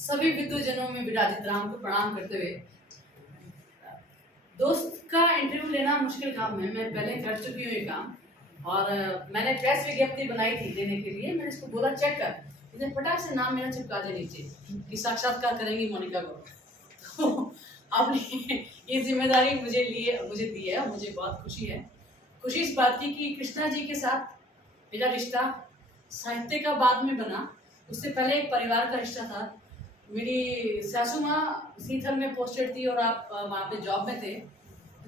सभी विद्वजनों में विराजित राम को प्रणाम करते हुए, दोस्त का इंटरव्यू लेना मुश्किल काम है। मैं पहले कर चुकी हूँ ये काम और मैंने प्रेस विज्ञप्ति बनाई थी देने के लिए। मैंने इसको बोला चेक कर, इसने फटाक से नाम मेरा चिपका दे नीचे कि साक्षात्कार करेंगी मोनिका को। तो आपने ये जिम्मेदारी मुझे दी है और मुझे बहुत खुशी है। खुशी इस बात की कि कृष्णा जी के साथ मेरा रिश्ता साहित्य का बाद में बना, उससे पहले एक परिवार का रिश्ता था। मेरी सासू माँ सीथल में पोस्टेड थी और आप वहाँ पे जॉब में थे।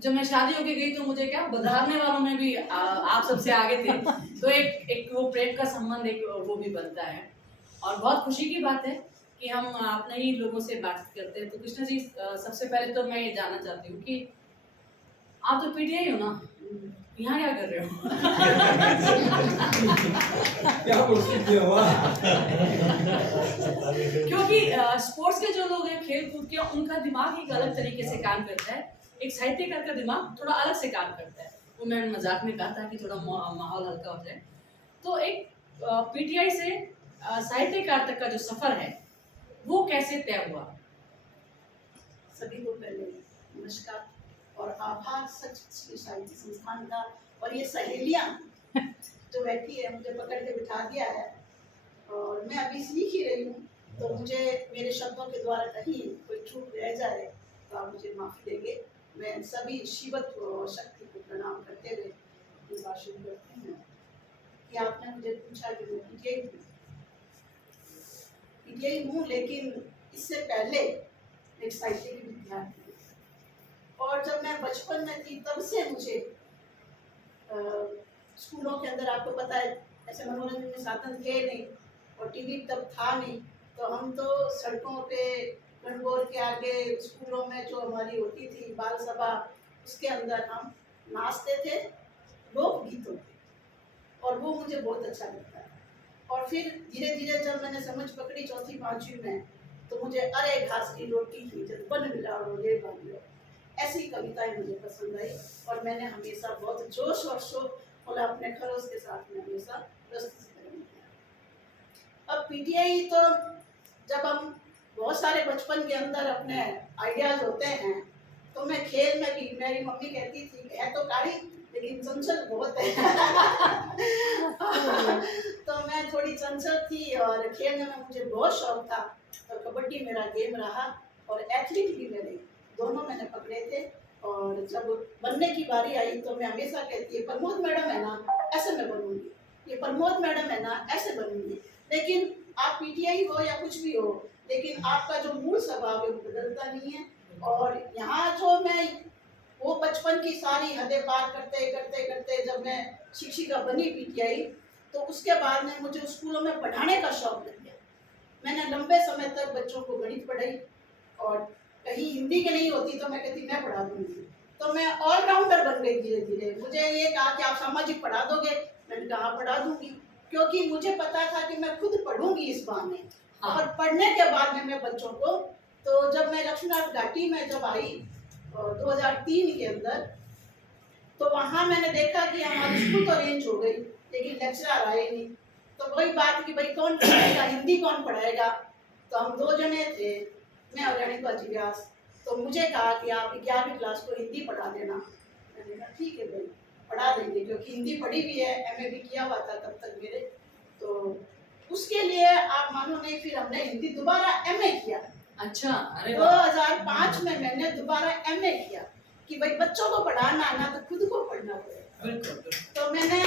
जब मैं शादी होके गई तो मुझे क्या बधारने वालों में भी आप सबसे आगे थे। तो एक वो प्रेम का संबंध एक वो भी बनता है और बहुत खुशी की बात है कि हम अपने ही लोगों से बातचीत करते हैं। तो कृष्णा जी, सबसे पहले तो मैं ये जानना चाहती हूँ कि आप तो पीटीआई हो ना, यहाँ क्या कर रहे हो? क्या मुश्किल हुआ? क्योंकि स्पोर्ट्स के जो लोग हैं, खेल कूद के, उनका दिमाग एक अलग तरीके से काम करता है। एक साहित्यकार का दिमाग थोड़ा अलग से काम करता है। वो मैंने मजाक में कहा था कि थोड़ा माहौल हल्का हो जाए। तो एक पीटीआई से साहित्यकार तक का जो सफर है वो कैसे तय हुआ? सभी को पहले नमस्कार और आभार सच श्री साहित्य संस्थान का। और ये सहेलियाँ जो बैठी है मुझे पकड़ के बिठा दिया है और मैं अभी सीख ही रही हूँ, तो मुझे मेरे शब्दों के द्वारा कहीं कोई चूक रह जाए तो आप मुझे माफ़ी देंगे। मैं सभी शिवत्व और शक्ति को प्रणाम करते हुए अपनी बात शुरू करती हूँ कि आपने मुझे पूछा कि मैं पीटीआई हूँ, लेकिन इससे पहले एक साहित्य की विद्यार्थी। और जब मैं बचपन में थी तब से मुझे स्कूलों के अंदर, आपको पता है ऐसे मनोरंजन के साधन थे नहीं और टीवी तब था नहीं, तो हम तो सड़कों पे गणगौर के आगे स्कूलों में जो हमारी होती थी बाल सभा, उसके अंदर हम नाचते थे लोक गीतों पे, और वो मुझे बहुत अच्छा लगता है। और फिर धीरे धीरे जब मैंने समझ पकड़ी चौथी पाँचवीं में, तो मुझे अरे घास की रोटी की जब बन मिला ले बांधियो, ऐसी कविताएं मुझे पसंद आई और मैंने हमेशा बहुत जोश और शोक और अपने खरोश के साथ में हमेशा प्रस्तुति किया। अब पीटीआई तो जब हम बहुत सारे बचपन के अंदर अपने आइडियाज होते हैं, तो मैं खेल में भी, मेरी मम्मी कहती थी है तो कारी लेकिन चंचल बहुत है। तो मैं थोड़ी चंचल थी और खेलने में मुझे बहुत शौक था, तो कबड्डी मेरा गेम रहा और एथलीट भी मेरे दोनों मैंने पकड़े थे। और जब बनने की बारी आई तो मैं हमेशा कहती है प्रमोद मैडम है ना ऐसे मैं बनूंगी, ये प्रमोद मैडम है ना ऐसे बनूंगी। लेकिन आप पीटीआई हो या कुछ भी हो, लेकिन आपका जो मूल स्वभाव है वो बदलता नहीं है। और यहाँ जो मैं वो बचपन की सारी हदें पार करते करते करते जब मैं शिक्षिका बनी पीटीआई, तो उसके बाद में मुझे स्कूलों में पढ़ाने का शौक लग गया। मैंने लंबे समय तक बच्चों को गणित पढ़ाई और कहीं हिंदी की नहीं होती तो मैं कहती मैं पढ़ा दूंगी। तो मैं ऑलराउंडर बन गई धीरे धीरे। मुझे ये कहा कि आप सामाजिक पढ़ा दोगे, मैंने कहा पढ़ा दूंगी, क्योंकि मुझे पता था कि मैं खुद पढ़ूंगी इस बहाने। और पढ़ने के बाद में मैं बच्चों को, तो जब मैं लक्ष्मीनाथ घाटी में जब आई 2003 के अंदर, तो वहाँ मैंने देखा कि हमारी स्कूल तो अरेंज हो गई लेकिन लेक्चरर आए नहीं। तो वही बात कि भाई कौन पढ़ाएगा, हिंदी कौन पढ़ाएगा। तो हम 2 जने थे, मैं और रेणुका जी व्यास। तो मुझे कहा कि आप 11वीं क्लास को हिंदी पढ़ा देना। मैंने कहा ठीक है भाई पढ़ा देंगे, क्योंकि हिंदी पढ़ी भी है, एमए भी किया हुआ था तब तक मेरे। तो उसके लिए आप मानो नहीं, फिर हमने हिंदी दोबारा एमए किया। अच्छा, अरे 2005 में मैंने दोबारा एमए किया कि भाई बच्चों को पढ़ाना है ना तो खुद को पढ़ना पड़ेगा। तो मैंने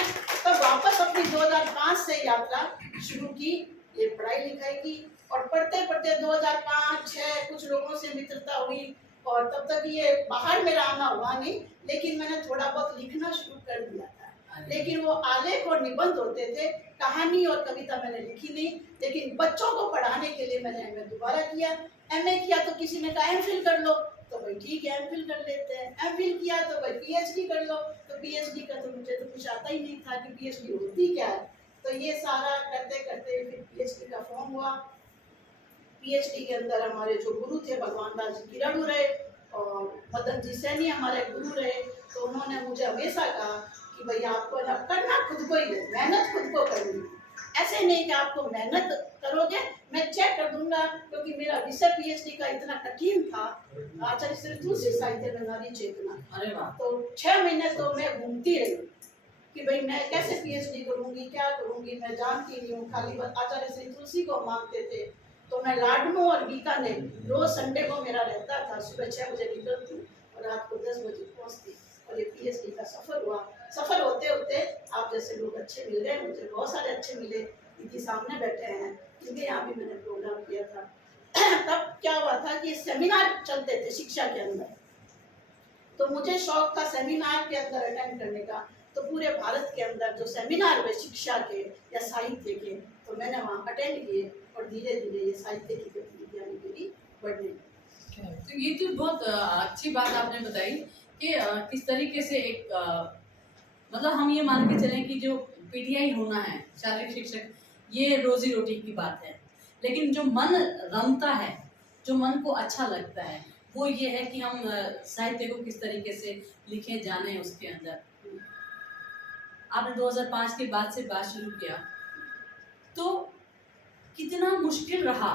तब वापस अपनी 2005 से यात्रा शुरू की ये पढ़ाई लिखाई की। और पढ़ते पढ़ते 2005-06 कुछ लोगों से मित्रता हुई और तब तक ये बाहर मेरा आना हुआ नहीं, लेकिन मैंने थोड़ा बहुत लिखना शुरू कर दिया था। लेकिन वो आलेख और निबंध होते थे, कहानी और कविता मैंने लिखी नहीं। लेकिन बच्चों को पढ़ाने के लिए मैंने एमए दोबारा किया। एमए किया तो किसी ने कहा एमफिल कर लो, तो भाई ठीक है एमफिल कर लेते हैं। एमफिल किया तो भाई पीएचडी कर लो, तो पीएचडी का तो मुझे तो कुछ आता ही नहीं था कि पीएचडी होती क्या है। तो ये सारा करते करते फिर पीएचडी का फॉर्म हुआ। पीएचडी के अंदर हमारे जो गुरु थे भगवान दास जी किरणु रहे और मदन जी सैनी हमारे गुरु रहे। तो उन्होंने मुझे हमेशा कहा कि भाई आपको ना करना खुद को ही है, मेहनत खुद को करनी है। ऐसे नहीं कि आपको मेहनत करोगे मैं चेक कर दूंगा, क्योंकि मेरा विषय पीएचडी का इतना कठिन था, आचार्य श्री तुलसी साहित्य में नारी चेतना। अरे वाह। तो 6 महीने तो मैं घूमती रही कि भाई मैं कैसे पीएचडी करूंगी, क्या करूंगी, मैं जानती नहीं हूँ। खाली बस आचार्य श्री तुलसी को मांगते थे। तो मैं लाडनू और बीकानेर रोज संडे को मेरा रहता था, सुबह 6 बजे निकलती और रात को 10 बजे पहुंचती। और ये पीएचडी का सफर हुआ। सफर होते होते आप जैसे लोग अच्छे मिल गए, मुझे बहुत सारे अच्छे मिले, इनके सामने बैठे हैं, इनके यहाँ भी मैंने प्रोग्राम किया था। तब क्या हुआ था कि सेमिनार चलते थे शिक्षा के अंदर, तो मुझे शौक था सेमिनार के अंदर अटेंड करने का। तो पूरे भारत के अंदर जो सेमिनार हुए शिक्षा के या साहित्य के, तो मैंने वहाँ अटेंड किए और धीरे धीरे ये साहित्य की गतिविधियाँ मेरी बढ़ने लगी। तो ये तो बहुत अच्छी बात आपने बताई कि किस तरीके से एक मतलब हम ये मान के चलें कि जो पीटीआई होना है, शारीरिक शिक्षक, ये रोजी रोटी की बात है, लेकिन जो मन रमता है, जो मन को अच्छा लगता है, वो ये है कि हम साहित्य को किस तरीके से लिखें, जाने उसके अंदर। आपने 2005 के बाद से बात शुरू किया, तो कितना मुश्किल रहा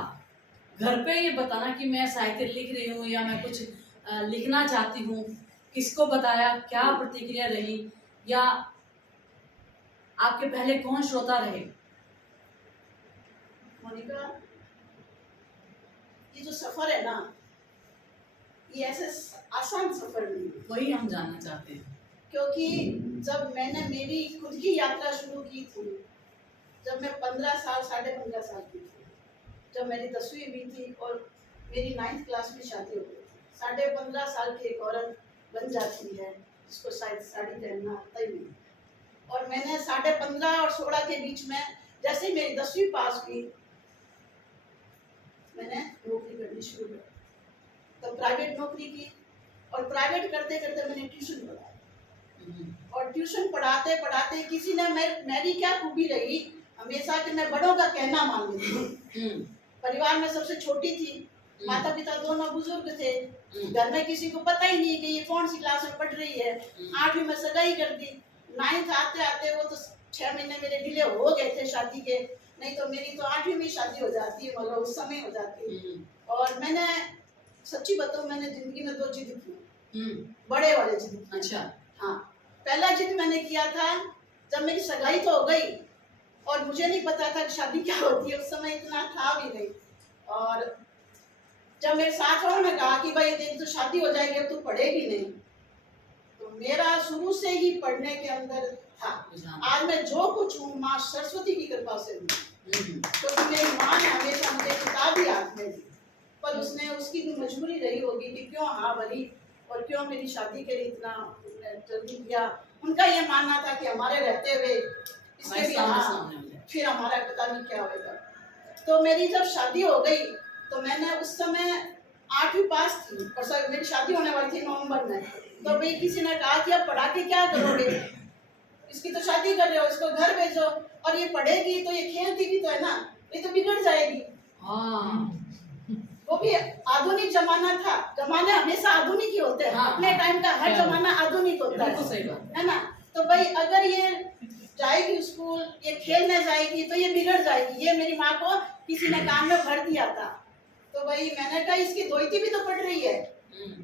घर पे ये बताना कि मैं साहित्य लिख रही हूँ या मैं कुछ लिखना चाहती हूँ? किसको बताया, क्या प्रतिक्रिया रही, या आपके पहले कौन श्रोता रहे? मोनिका, ये जो सफर है ना, ये ऐसे आसान सफर नहीं है। वही हम जानना चाहते हैं। क्योंकि जब मैंने मेरी खुद की यात्रा शुरू की थी, जब मैं 15 साल 15.5 साल की थी, जब मेरी 10वीं हुई थी और मेरी 9th क्लास में शादी हो गई थी। 15.5 साल की एक औरत बन जाती है जिसको शायद साड़ी पहनना आता ही नहीं। और मैंने 15.5 और 16 के बीच में, जैसे ही मेरी 10वीं पास हुई, मैंने नौकरी करनी शुरू कर। तो प्राइवेट नौकरी की, और प्राइवेट करते करते मैंने ट्यूशन पढ़ाया। और ट्यूशन पढ़ाते पढ़ाते किसी ने मेरी क्या खूबी रही हमेशा कि मैं बड़ों का कहना मान लेती थी। परिवार में सबसे छोटी थी, माता पिता दोनों बुजुर्ग थे, घर में किसी को पता ही नहीं कि ये कौन सी क्लास में पढ़ रही है। 8वीं में सगाई कर दी। 9th आते आते वो तो 6 महीने मेरे डिले हो गए थे शादी के, नहीं तो मेरी तो 8वीं में शादी हो जाती है, मतलब उस समय हो जाती है। और मैंने सच्ची बताऊं, मैंने जिंदगी में 2 जिद की, बड़े वाले जिद। अच्छा। हाँ, पहला जिद मैंने किया था जब मेरी सगाई तो हो गई और मुझे नहीं पता था कि शादी क्या होती है, उस समय इतना था भी नहीं। और जब मेरे साथ वालों ने कहा कि भाई देख तो शादी हो जाएगी, अब तू पढ़ेगी नहीं, तो मेरा शुरू से ही पढ़ने के अंदर था। आज मैं जो कुछ हूँ माँ सरस्वती की कृपा से हूँ, क्योंकि मेरी माँ ने हमेशा मुझे किताब ही हाथ में दी, पर उसने उसकी भी मजबूरी रही होगी कि क्यों हाँ भरी और क्यों मेरी शादी के लिए इतना जल्दी किया। उनका ये मानना था कि हमारे रहते हुए इसके भी फिर हमारा पता नहीं क्या होगा। तो मेरी जब शादी हो गई तो मैंने उस समय 8वीं पास थी और सर मेरी शादी होने वाली थी नवंबर में। तो भाई किसी ने कहा कि अब पढ़ा के क्या करोगे, इसकी तो शादी कर रहे हो, इसको घर भेजो, और ये पढ़ेगी तो ये खेलती भी तो है ना, ये तो बिगड़ जाएगी। वो भी आधुनिक जमाना था, जमाने हमेशा आधुनिक ही होते हैं। अपने टाइम का हर जमाना आधुनिक होता है ना। तो भाई अगर ये जाएगी स्कूल, ये खेलने जाएगी तो ये बिगड़ जाएगी। ये मेरी माँ को किसी ने काम में भर दिया था। तो भाई मैंने कहा इसकी दोहती भी तो पढ़ रही है,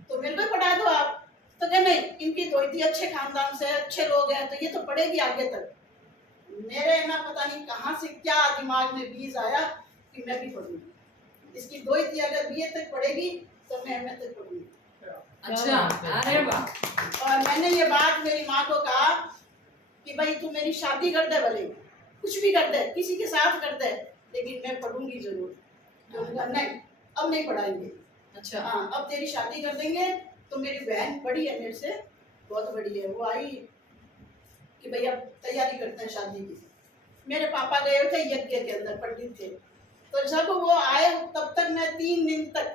तो मेरे को पढ़ा दो आप। तो क्या नहीं, इनकी दोहती अच्छे खानदान से, अच्छे लोग हैं, तो ये तो पढ़ेगी आगे तक। मेरे ना पता नहीं कहाँ से क्या दिमाग में बीज आया कि मैं भी पढ़ूंगी, इसकी दोहती अगर बीए तक पढ़ेगी तो मैं एमए तक पढ़ूंगी। अच्छा, अरे वाह। और मैंने ये बात मेरी माँ को कहा कि भाई तू मेरी शादी कर दे, भले कुछ भी कर दे, किसी के साथ कर दे, लेकिन मैं पढ़ूंगी जरूर। तो उन्होंने कहा नहीं, अब नहीं पढ़ाएंगे। अच्छा। हाँ, अब तेरी शादी कर देंगे। तो मेरी बहन बड़ी है मेरे से, बहुत बड़ी है, वो आई कि भैया तैयारी करते हैं शादी की। मेरे पापा गए थे यज्ञ के अंदर, पंडित थे। तो जब वो आए तब तक मैं 3 दिन तक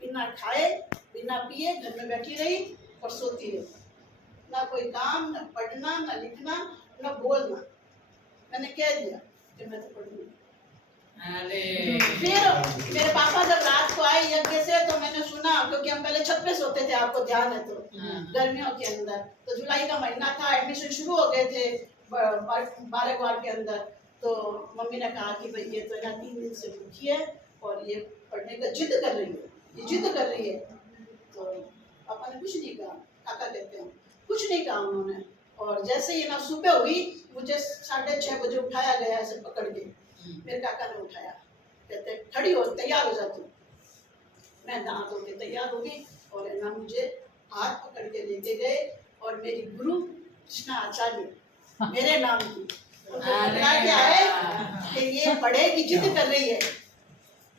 बिना खाए बिना पिए घर में बैठी रही और सोती रही। ना कोई काम, ना पढ़ना, ना लिखना, ना बोलना। मैंने कह दिया कि मैं तो पढ़ूंगी। अरे फिर मेरे पापा जब रात को आए यज्ञ से तो मैंने सुना, क्योंकि हम पहले छत पे सोते थे, आपको ध्यान है तो, गर्मियों के अंदर। तो जुलाई का महीना था, एडमिशन शुरू हो गए थे 12 के अंदर। तो मम्मी ने कहा कि भाई ये तो है ना 3 दिन से भूखी है और ये पढ़ने का जिद कर रही है, ये जिद कर रही है। तो पापा ने कुछ नहीं कहा, काका कहते हैं कुछ नहीं कहा उन्होंने। और जैसे ही ना सुबह हुई, मुझे 6:30 बजे उठाया गया ऐसे पकड़ के, मेरे काका ने उठाया, कहते खड़ी हो, तैयार हो जा तू। मैं नहा धो के तैयार हो गई और है ना मुझे हाथ पकड़ के लेके गए और मेरी गुरु कृष्णा आचार्य मेरे नाम की पकड़ा के आए कि ये पढ़ेगी, जिद कर रही है।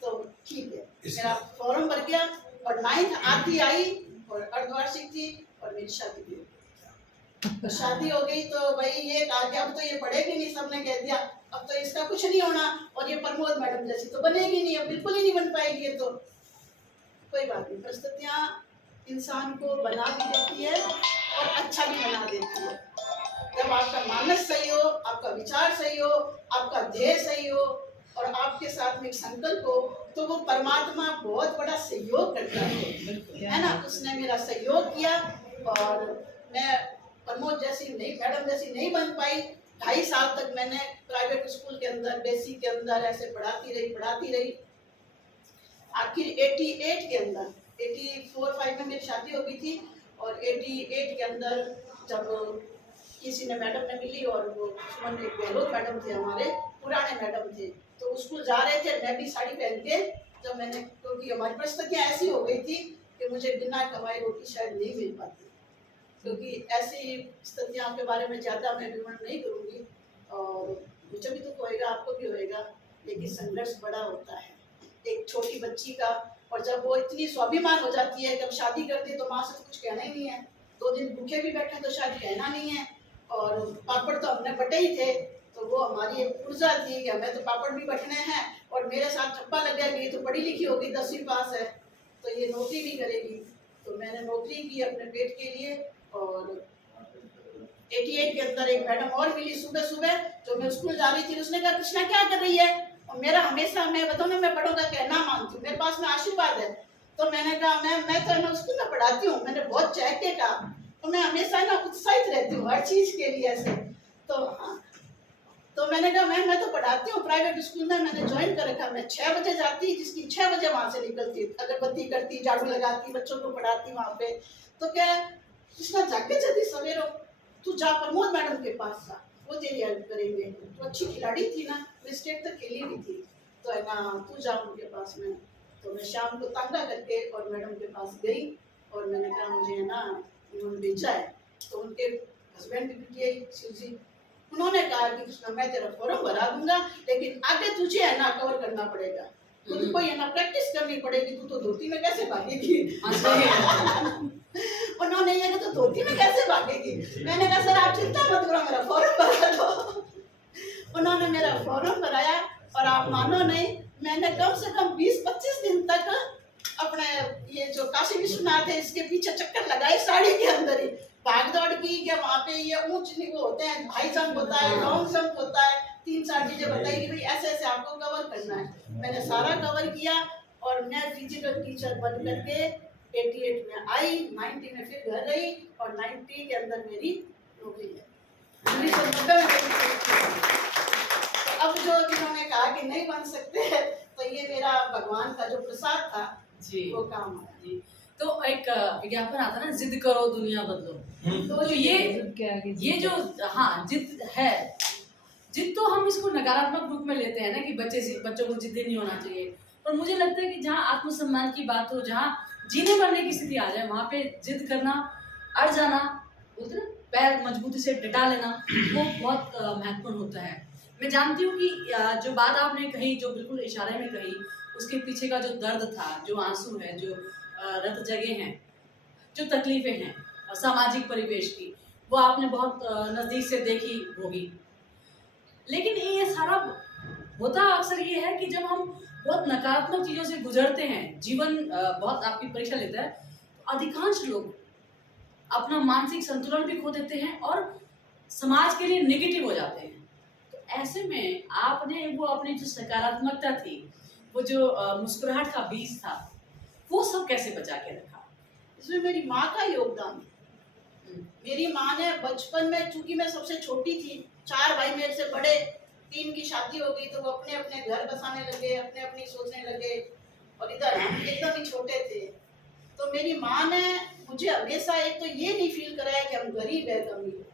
तो ठीक है, मेरा फॉर्म भर गया और 9th आती आई और अर्धवार्षिक थी और मेरी शादी भी हो गई। तो शादी हो गई तो भाई ये कहा कि अब तो ये पढ़ेगी नहीं, सबने कह दिया अब तो इसका कुछ नहीं होना और ये प्रमोद मैडम जैसी तो बनेगी नहीं, अब बिल्कुल ही नहीं बन पाएगी। ये तो कोई बात नहीं, परिस्थितियाँ इंसान को बना भी देती है और अच्छा भी बना देती है। जब आपका मानस सही हो, आपका विचार सही हो, आपका ध्येय सही हो और आपके साथ में एक संकल्प हो, तो वो परमात्मा बहुत बड़ा सहयोग करता है ना। उसने मेरा सहयोग किया और मैं प्रमोद जैसी नहीं, मैडम जैसी नहीं बन पाई। 2.5 साल तक मैंने प्राइवेट स्कूल के अंदर, बेसिक के अंदर ऐसे पढ़ाती रही। आखिर 88 के अंदर 84-85 में मेरी शादी हो गई थी और 88 के अंदर जब किसी ने मैडम ने मिली और वो सुमन गहलोत मैडम थे, हमारे पुराने मैडम थे, तो स्कूल जा रहे थे, मैं भी साड़ी पहन के, जब मैंने, क्योंकि हमारी परिस्थितियाँ ऐसी हो गई थी कि मुझे बिना कमाई रोटी शायद नहीं मिल पाती, क्योंकि ऐसी स्थितियों के बारे में ज़्यादा मैं विवरण नहीं करूँगी और मुझे भी दुख होएगा, आपको भी होएगा, लेकिन संघर्ष बड़ा होता है एक छोटी बच्ची का। और जब वो इतनी स्वाभिमान हो जाती है, जब शादी करती है तो माँ से तो कुछ कहना ही नहीं है, 2 दिन भूखे भी बैठे तो शायद कहना नहीं है। और पापड़ तो हमने बटे ही थे, तो वो हमारी एक ऊर्जा थी कि हमें तो पापड़ भी बटने हैं और मेरे साथ ठप्पा लग गया कि ये तो पढ़ी लिखी होगी, 10वीं पास है तो ये नौकरी भी करेगी। तो मैंने नौकरी की अपने पेट के लिए। और 88 के अंदर एक मैडम और मिली सुबह सुबह, जो मैं स्कूल जा रही थी, उसने कहा कृष्णा क्या कर रही है? और मेरा हमेशा, मैं बताऊँ ना, मैं पढ़ूंगा कहना मानती हूँ, मेरे पास में आशीर्वाद है। तो मैंने कहा मैं तो है ना स्कूल में पढ़ाती हूँ, मैंने बहुत चाह के कहा, तो मैं हमेशा ना उत्साहित रहती हूँ हर चीज़ के लिए ऐसे। तो हाँ, तो मैंने कहा मैं तो पढ़ाती हूँ प्राइवेट स्कूल में, मैंने ज्वाइन कर रखा। मैं 6 बजे जाती, जिसकी 6 बजे वहाँ से निकलती, अगरबत्ती करती, झाड़ू लगाती, बच्चों को पढ़ाती वहाँ पे। तो क्या कृष्णा जाके जल्दी सवेरो, तू जा प्रमोद मैडम के पास जा, वो तेरी हेल्प करेंगे, तो अच्छी खिलाड़ी थी ना, मैं स्टेट तक खेली भी थी, तो है ना तू जा उनके पास में। तो मैं शाम को तांगा करके और मैडम के पास गई और मैंने कहा मुझे है ना उन्होंने भेजा है। तो उनके हस्बैंड भी किए शिव जी, उन्होंने कहा कि कृष्णा मैं तेरा फॉर्म भरा दूंगा, लेकिन आगे तुझे है ना कवर करना पड़ेगा, तुझको ये ना प्रैक्टिस करनी पड़ेगी, तू तो धोती में कैसे भागेगी। उन्होंने ये कहा तो धोती में कैसे भागेगी। मैंने कहा सर आप चिंता मत करो, मेरा फॉर्म भरा दो। उन्होंने मेरा फॉर्म भराया और आप मानो नहीं, मैंने कम से कम 20-25 दिन तक अपने ये जो काशी विश्वनाथ है इसके पीछे चक्कर लगाए, साड़ी के अंदर ही भाग दौड़ की कि वहाँ पे ये ऊंच वो होते हैं, हाई जंप होता है, लॉन्ग जंप होता है, 3-4 चीजें बताई कि भाई ऐसे ऐसे आपको कवर करना है। मैंने सारा कवर किया और मैं फिजिकल टीचर बन करके 88 में आई, 90 में फिर घर रही और 90 के अंदर मेरी नौकरी है। 1990 में अब जो जिन्होंने कहा कि नहीं बन सकते, तो ये मेरा भगवान का जो प्रसाद था जी, वो काम आया। जी। तो एक विज्ञापन आता ना, जिद करो दुनिया बदलो। तो ये जो हाँ जिद है, जिद तो हम इसको नकारात्मक रूप में लेते हैं ना कि बच्चों को जिद्दी नहीं होना चाहिए, पर मुझे लगता है कि जहाँ आत्मसम्मान की बात हो, जहाँ जीने मरने की स्थिति आ जाए, वहाँ पे जिद करना, अड़ जाना, बोलते ना पैर मजबूती से डटा लेना, वो बहुत महत्वपूर्ण होता है। मैं जानती हूँ कि जो बात आपने कही, जो बिल्कुल इशारे में कही, उसके पीछे का जो दर्द था, जो आंसू है, जो रत जगह हैं, जो तकलीफें हैं सामाजिक परिवेश की, वो आपने बहुत नज़दीक से देखी होगी। लेकिन ये सारा होता अक्सर ये है कि जब हम बहुत नकारात्मक चीज़ों से गुजरते हैं, जीवन बहुत आपकी परीक्षा लेता है, तो अधिकांश लोग अपना मानसिक संतुलन भी खो देते हैं और समाज के लिए नेगेटिव हो जाते हैं। तो ऐसे में आपने वो अपनी जो सकारात्मकता थी, वो जो मुस्कुराहट का बीज था, वो सब कैसे बचा के रखा? इसमें मेरी माँ का योगदान। मेरी माँ ने बचपन में, चूंकि मैं सबसे छोटी थी, 4 भाई मेरे से बड़े, तीन की शादी हो गई तो वो अपने अपने घर बसाने लगे, अपने अपनी सोचने लगे, और इधर हम एकदम ही छोटे थे। तो मेरी माँ ने मुझे हमेशा एक तो ये नहीं फील कराया कि हम गरीब है तो अमीर है।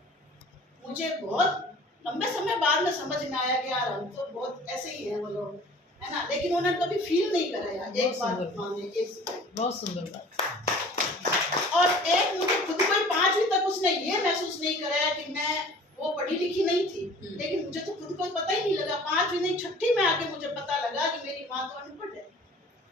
मुझे बहुत लंबे समय बाद में समझ में आया कि यार हम तो बहुत ऐसे ही हैं वो लोग, है ना, लेकिन उन्होंने कभी फील नहीं कराया। एक बात माँ ने एक सिखाई, बहुत सुंदर बात। और एक मुझे खुद को ही 5वीं तक उसने ये महसूस नहीं कराया कि मैं वो पढ़ी लिखी नहीं थी, लेकिन मुझे तो खुद को पता ही नहीं लगा। 5वीं नहीं 6ठी में आके मुझे पता लगा कि मेरी माँ तो अनपढ़ है।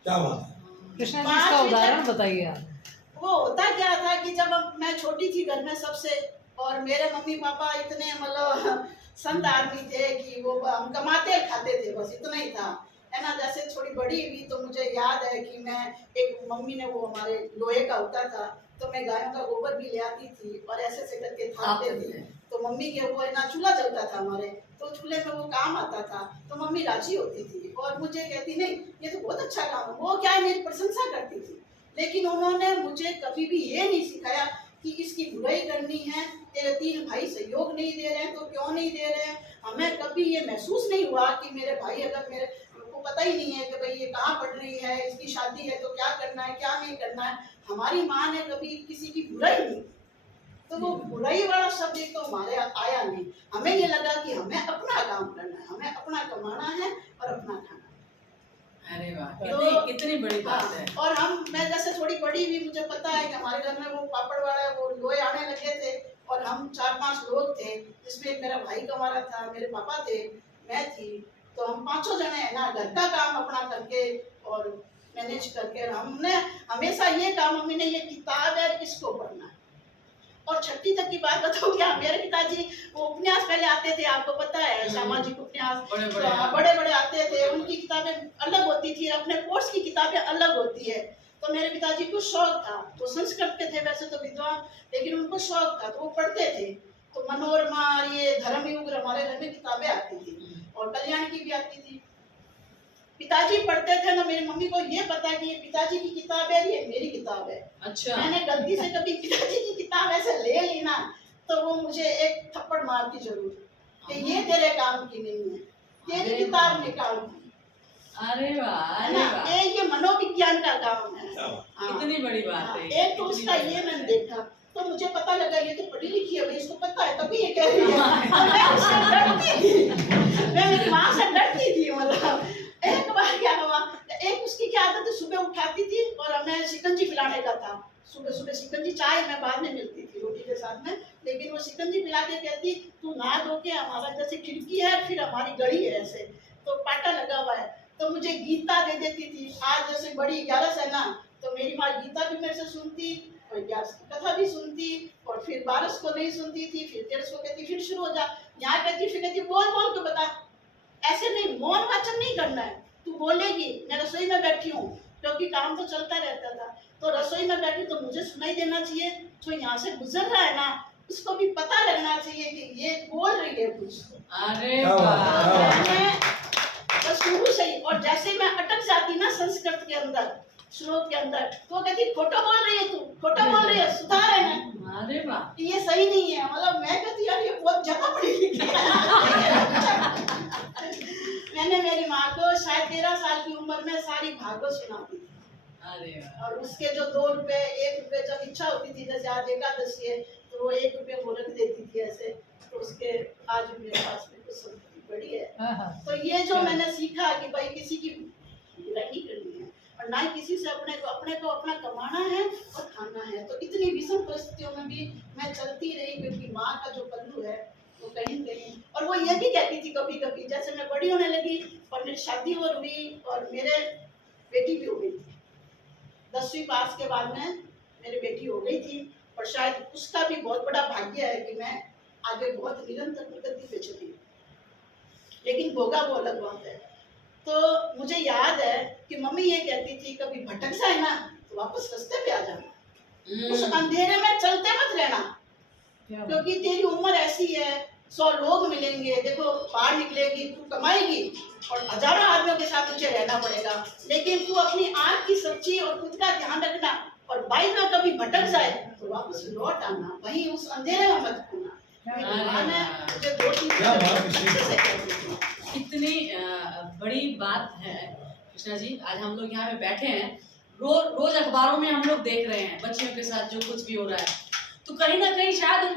क्या बात है। कृष्णा जी इसका उदाहरण बताइए आप। वो होता क्या था कि जब मैं छोटी थी घर में सबसे, और मेरे मम्मी पापा इतने मतलब संत आदमी थे कि वो हम कमाते खाते थे, बस इतना ही था, है ना। जैसे थोड़ी बड़ी हुई तो मुझे याद है कि मैं एक मम्मी ने वो हमारे लोहे का होता था तो मैं गायों का गोबर भी ले आती थी और ऐसे ऐसे करके थापते थे। तो मम्मी के वो है ना चूल्हा जलता था हमारे, तो चूल्हे में वो काम आता था, तो मम्मी राजी होती थी और मुझे कहती नहीं ये तो बहुत अच्छा काम है, वो क्या है मेरी प्रशंसा करती थी। लेकिन उन्होंने मुझे कभी भी ये नहीं सिखाया कि इसकी बुराई करनी है, तेरे 3 भाई सहयोग नहीं दे रहे हैं तो क्यों नहीं दे रहे हैं। हमें कभी ये महसूस नहीं हुआ कि मेरे भाई, अगर मेरे को पता ही नहीं है कि भाई ये कहाँ पढ़ रही है, इसकी शादी है तो क्या करना है क्या नहीं करना है। हमारी माँ ने कभी किसी की बुराई नहीं, तो वो बुराई वाला शब्द एक तो हमारे आया नहीं। हमें ये लगा कि हमें अपना काम करना है, हमें अपना कमाना है और अपना खाना। अरे वाह, तो कितनी बड़ी बात है। और मैं जैसे थोड़ी बड़ी हुई, मुझे पता है कि हमारे घर में वो पापड़ वाला वो लोहे आने लगे थे और हम 4-5 लोग थे, जिसमें मेरा भाई कमारा था, मेरे पापा थे, मैं थी। तो हम 5 जने है ना घर का काम अपना करके और मैनेज करके, हमने हमेशा ये काम, मम्मी ने ये किताब है इसको पढ़ना है। और 6ठी तक की बात बताऊं क्या, मेरे पिताजी वो उपन्यास पहले आते थे, आपको पता है, सामाजिक उपन्यास बड़े बड़े आते थे, उनकी किताबें अलग होती थी, अपने कोर्स की किताबें अलग होती है। तो मेरे पिताजी को शौक था, वो संस्कृत के थे वैसे तो विद्वान, लेकिन उनको शौक था तो वो पढ़ते थे। तो मनोरमा, ये धर्मयुग हमारे घर में किताबें आती थी और कल्याण की भी आती थी। पिताजी पढ़ते थे ना, मेरी मम्मी को ये पता है कि ये पिताजी की किताब है, ये मेरी किताब है। अच्छा। मैंने गलती से कभी पिताजी की किताब ऐसे ले ली ना तो वो मुझे एक थप्पड़ मारती जरूर कि ये तेरे काम की नहीं है, तेरी किताब निकाल दी। अरे वाह, है अरे ना, वाह, ये मनोविज्ञान का काम है। क्या बात। हाँ, कितनी बड़ी बात हाँ, है। एक तो उसका ये मैंने देखा तो मुझे पता लगा ये तो पढ़ी लिखी है भाई, इसको पता है तभी ये कह रही है। और मैं उससे डरती थी, मैं मेरी माँ से डरती थी। मतलब एक बार क्या हुआ, एक उसकी क्या आदत है, सुबह उठाती थी और हमें शिकंजी पिलाने का था। सुबह सुबह शिकंजी, चाय में बाद में मिलती थी रोटी के साथ में, लेकिन वो शिकंजी पिला के कहती तू नहा धो के, हमारा जैसे खिड़की है फिर हमारी गली है ऐसे तो पाटा लगा हुआ है, तो मुझे गीता दे देती थी। आज जैसे बड़ी 11 है ना, तो मेरी माँ गीता भी मेरे से सुनती और 11 की कथा भी सुनती, और फिर 12 को नहीं सुनती थी, फिर 13 को कहती फिर शुरू हो जा, यहाँ कहती फिर कहती बोल बोल के बता, ऐसे नहीं, मौन वाचन नहीं करना है, तू बोलेगी। मैं रसोई में बैठी हूँ क्योंकि काम तो चलता रहता था, तो रसोई में बैठी तो मुझे सुनाई देना चाहिए, जो यहाँ से गुजर रहा है ना उसको भी पता लगना चाहिए कि ये बोल रही है कुछ। अरे वाह, मैंने बस शुरू से ही, और जैसे मैं अटक जाती ना संस्कृत के अंदर, श्लोक के अंदर, तो कहती खोटा बोल रही है तू, खोटा बोल रही है, सुधार है ना। अरे वाह, ये सही नहीं है। मतलब मैं कहती यार ये बहुत ज्यादा पढ़ी लिखी है। मैंने मेरी माँ को शायद 13 साल की उम्र में सारी भागवत सुनाती थी। अरे वाह, और उसके जो 2 रुपए 1 रुपए जब इच्छा होती थी, जैसे आज एकादशी है तो वो 1 रुपये वो रख देती थी ऐसे, तो उसके आज मेरे पास में कुछ संपत्ति पड़ी है। तो ये जो मैंने सीखा कि भाई किसी की बुराई नहीं करनी है और ना ही किसी से अपने को अपना कमाना है और खाना है। तो इतनी विषम परिस्थितियों में भी मैं चलती रही, क्योंकि माँ का जो पल्लू है वो कहीं कहीं, और वो ये भी कहती थी कभी कभी, जैसे मैं बड़ी होने लगी और मेरी शादी और हुई और मेरे बेटी भी हो गई थी, 10वीं पास के बाद में मेरी बेटी हो गई थी, और शायद उसका भी बहुत बड़ा भाग्य है कि मैं आगे बहुत निरंतर प्रगति पे चली, लेकिन भोगा वो अलग बात है। तो मुझे याद है कि मम्मी ये कहती थी कभी भटक जाए ना तो वापस रास्ते पे आ जाना, उस अंधेरे में चलते मत रहना, क्योंकि तेरी उम्र ऐसी है, 100 लोग मिलेंगे, देखो बाहर निकलेगी तू कमाएगी और हजारों आदमियों के साथ तुझे रहना पड़ेगा, लेकिन तू अपनी आँख की सच्ची और खुद का ध्यान रखना, और बाइक में कभी भटक जाए तो वापस लौट आना, वहीं उस अंधेरे में मत खोना। मेरी माँ ने मुझे 2-3 क्या बात है। अच्छे से कहती थी। कितनी बड़ी बात है कृष्णा जी। आज हम लोग यहाँ पे बैठे हैं, रोज अखबारों में हम लोग देख रहे हैं बच्चियों के साथ जो कुछ भी हो रहा है, तो कहीं ना कहीं शायद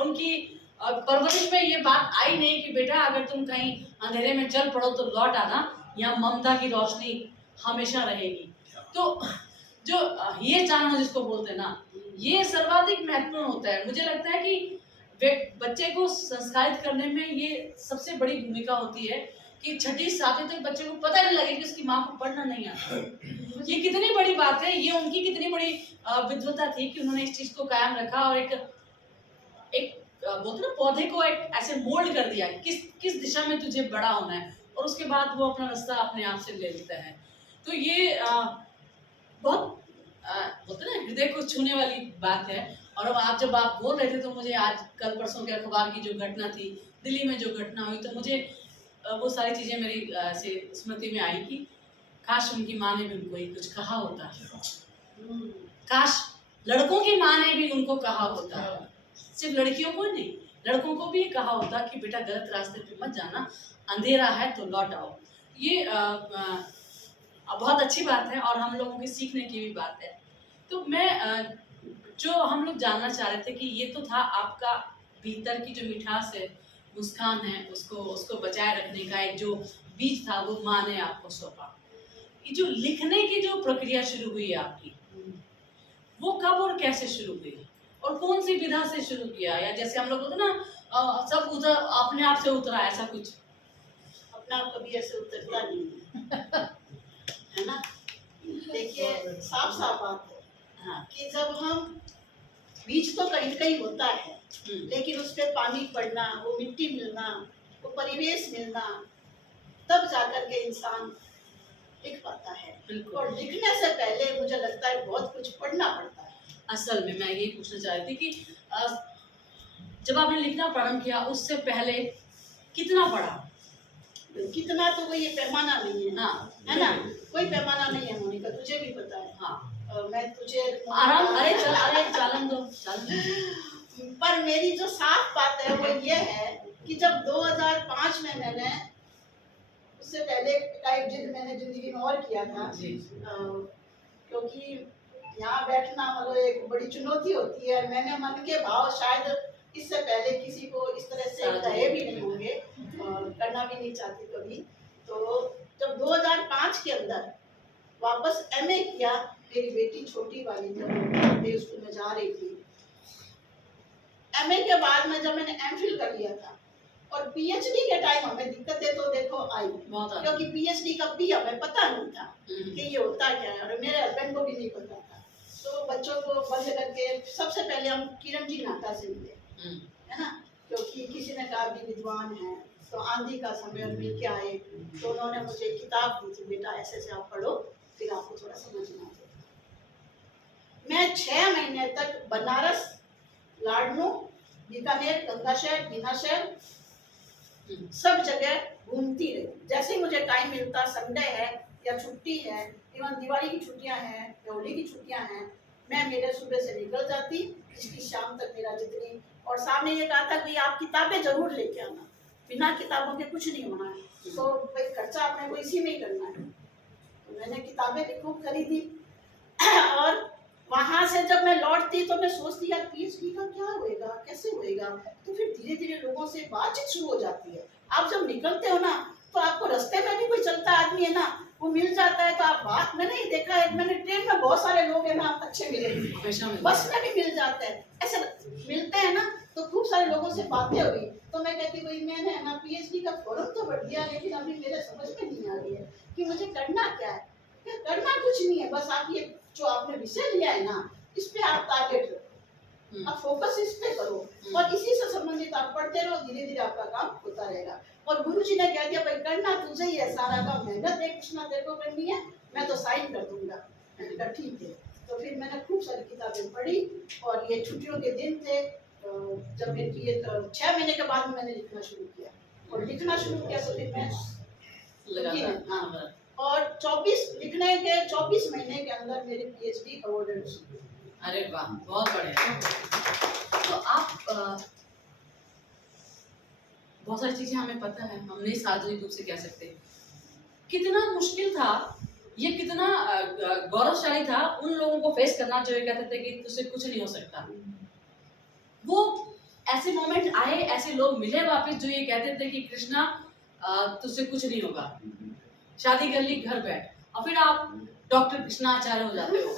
उनकी परवरिश में ये बात आई नहीं कि बेटा अगर तुम कहीं अंधेरे में चल पड़ो तो लौट आना, यहाँ ममता की रोशनी हमेशा रहेगी। तो जो ये चाहना जिसको बोलते हैं ना, ये सर्वाधिक महत्वपूर्ण होता है। मुझे लगता है कि बच्चे को संस्कारित करने में ये सबसे बड़ी भूमिका होती है कि छठी सातवीं तक बच्चे को पता नहीं लगे कि उसकी माँ को पढ़ना नहीं आता। ये कितनी बड़ी बात है, ये उनकी कितनी बड़ी विद्वता थी कि उन्होंने इस चीज को कायम रखा और एक बोलते ना पौधे को एक ऐसे मोल्ड कर दिया किस दिशा में तुझे बड़ा होना है, और उसके बाद वो अपना रास्ता अपने आप से ले लेता है। तो ये बहुत बोलते ना हृदय को छूने वाली बात है। और अब जब आप बोल रहे थे तो मुझे आज कल परसों के अखबार की जो घटना थी, दिल्ली में जो घटना हुई, तो मुझे वो सारी चीज़ें मेरी ऐसे स्मृति में आई कि काश उनकी माँ ने भी उनको ये कुछ कहा होता, काश लड़कों की माँ ने भी उनको कहा होता, सिर्फ लड़कियों को नहीं लड़कों को भी कहा होता कि बेटा गलत रास्ते पे मत जाना, अंधेरा है तो लौट आओ। ये बहुत अच्छी बात है और हम लोगों की सीखने की भी बात है। तो मैं जो हम लोग जानना चाह रहे थे कि ये तो था आपका भीतर की जो मिठास है, मुस्कान है, उसको बचाए रखने का एक जो बीज था वो माँ ने आपको सौंपा। ये जो लिखने की जो प्रक्रिया शुरू हुई है आपकी, वो कब और कैसे शुरू हुई और कौन सी विधा से शुरू किया, या जैसे हम लोग होते ना सब उधर अपने आप से उतरा, ऐसा कुछ? अपना आप कभी ऐसे उतरता नहीं है ना। देखिए साफ साफ बात है हाँ। कि जब हम बीज तो कहीं कहीं होता है, लेकिन उस पर पानी पड़ना, वो मिट्टी मिलना, वो परिवेश मिलना, तब जाकर के इंसान लिख पाता है। और लिखने से पहले मुझे लगता है बहुत कुछ पढ़ना पड़ता है। असल में मैं यही पूछना चाह रही थी कि जब आपने लिखना प्रारंभ किया उससे पहले कितना पढ़ा? कितना तो कोई ये पैमाना नहीं है। हाँ, है ना, कोई पैमाना नहीं है मोनिका, तुझे भी पता है। हाँ। मैं तुझे आराम, अरे चालन दो। पर मेरी जो साफ बात है वो ये है कि जब 2005 में मैंने, उससे पहले का एक जिद मैंने जिंदगी में और किया था, क्योंकि यहाँ बैठना मतलब एक बड़ी चुनौती होती है। मैंने मन के भाव शायद इससे पहले किसी को इस तरह से कहे भी नहीं होंगे और करना भी नहीं चाहती कभी। तो जब 2005 के अंदर वापस एमए किया, मेरी बेटी छोटी वाली जब स्कूल में जा रही थी, एमए के बाद में जब मैंने एमफिल कर लिया था, और पीएचडी के टाइम हमें दिक्कतें तो देखो आई, क्योंकि पीएचडी का भी हमें पता नहीं था कि ये होता क्या है, और मेरे हस्बैंड को भी नहीं पता था। तो बच्चों को बंद करके सबसे पहले हम किरण जी नाटा से मिले, है ना, क्योंकि किसी ने कहा भी विद्वान है, तो आंधी का समय मिल के आए, तो उन्होंने मुझे किताब दी थी, बेटा ऐसे ऐसे आप पढ़ो, फिर आपको थोड़ा समझ में आ जाएगा। मैं 6 महीने तक बनारस, लाडनू, बीकानेर, गंगाशहर, बीनाशहर सब जगह घूमती रही। जैसे ही मुझे टाइम मिलता, संडे है या छुट्टी है, इवन दिवाली की छुट्टियां हैं या होली की छुट्टियां हैं, मैं मेरे सुबह से निकल जाती, इसकी शाम तक मेरा जितनी, और सामने ये कहा था कि आप किताबें जरूर लेके आना, बिना किताबों के कुछ नहीं होना है, तो भाई खर्चा आपने को इसी में ही करना है। तो मैंने किताबें खूब खरीदी और वहां से जब मैं लौटती तो मैं सोचती यार पीएचडी का क्या होएगा, कैसे होएगा। तो फिर धीरे धीरे लोगों से बातचीत शुरू हो जाती है। आप जब निकलते हो ना, तो आपको रास्ते में भी कोई चलता आदमी है ना, वो मिल जाता है, तो आप बात, मैंने ये देखा है, मैंने ट्रेन में बहुत सारे लोग हैं ना अच्छे मिले, बस में भी मिल जाते हैं, ऐसे मिलते हैं ना, तो खूब सारे लोगों से बातें हुई। तो मैं कहती भाई मैंने ना पीएचडी का फॉर्म तो भर दिया, लेकिन अभी मेरे समझ में नहीं आ रही है कि मुझे करना क्या है। करना कुछ नहीं है, बस आप ये जो आपने विषय लिया है ना, इस पे आप टारगेट रखो, आप फोकस इस पे करो, और इसी से संबंधित आप पढ़ते रहो, धीरे धीरे आपका काम होता रहेगा। और गुरुजी ने कह दिया भाई करना तुझे ही है, सारा काम मेहनत है, कुछ ना तेरे को करनी है, मैं तो साइन कर दूंगा। मैंने कहा ठीक है। तो फिर मैंने खूब सारी किताबें पढ़ी, और ये छुट्टियों के दिन थे, जब मेरी ये 6 महीने के बाद मैंने लिखना शुरू किया, और लिखना शुरू किया तो फिर मैं और 24 लिखने के 24 महीने के अंदर मेरी पीएचडी अवॉर्डेड। अरे वाह, बहुत बढ़िया। तो आप बहुत सारी चीजें हमें पता है, हम नहीं सार्वजनिक रूप से कह सकते। कितना मुश्किल था, ये कितना गौरवशाली था उन लोगों को फेस करना जो ये कहते थे कि तुझसे कुछ नहीं हो सकता। वो ऐसे मोमेंट आए, ऐसे लोग मिले वापस जो ये कहते थे कि कृष्णा तुझसे कुछ नहीं होगा, शादी कर ली, घर बैठ, और फिर आप डॉक्टर कृष्णा आचार्य हो जाते हो।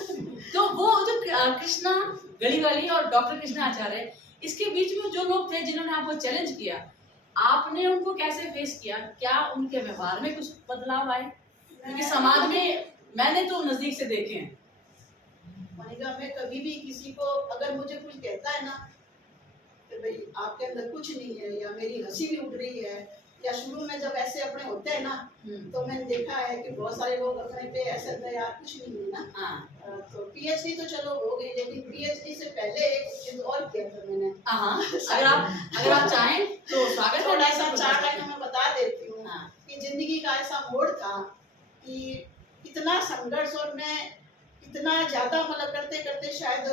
तो वो जो कृष्णा गली वाली और डॉक्टर कृष्णा आचार्य, इसके बीच में जो लोग थे जिन्होंने आपको चैलेंज किया, आपने उनको कैसे फेस किया? क्या उनके व्यवहार में कुछ बदलाव आए? क्योंकि समाज में मैंने तो नजदीक से देखे हैं। मनिका, मैं कभी भी किसी को अगर मुझे कुछ कहता है ना कि भाई आपके अंदर कुछ नहीं है, या मेरी हंसी भी उठ रही है, या शुरू में जब ऐसे अपने होते हैं ना, तो मैंने देखा है कि बहुत सारे लोग अपने पे ऐसे होते हैं, यार कुछ नहीं है ना। हाँ तो पीएचडी तो चलो हो गई, लेकिन पीएचडी से पहले एक चीज और किया था मैंने। हाँ, अगर आप चाहें तो स्वागत है। थोड़ा सा 4 लाइन में बता देती हूँ हाँ। कि जिंदगी का ऐसा मोड़ था कि इतना संघर्ष, और मैं इतना ज्यादा मतलब करते करते शायद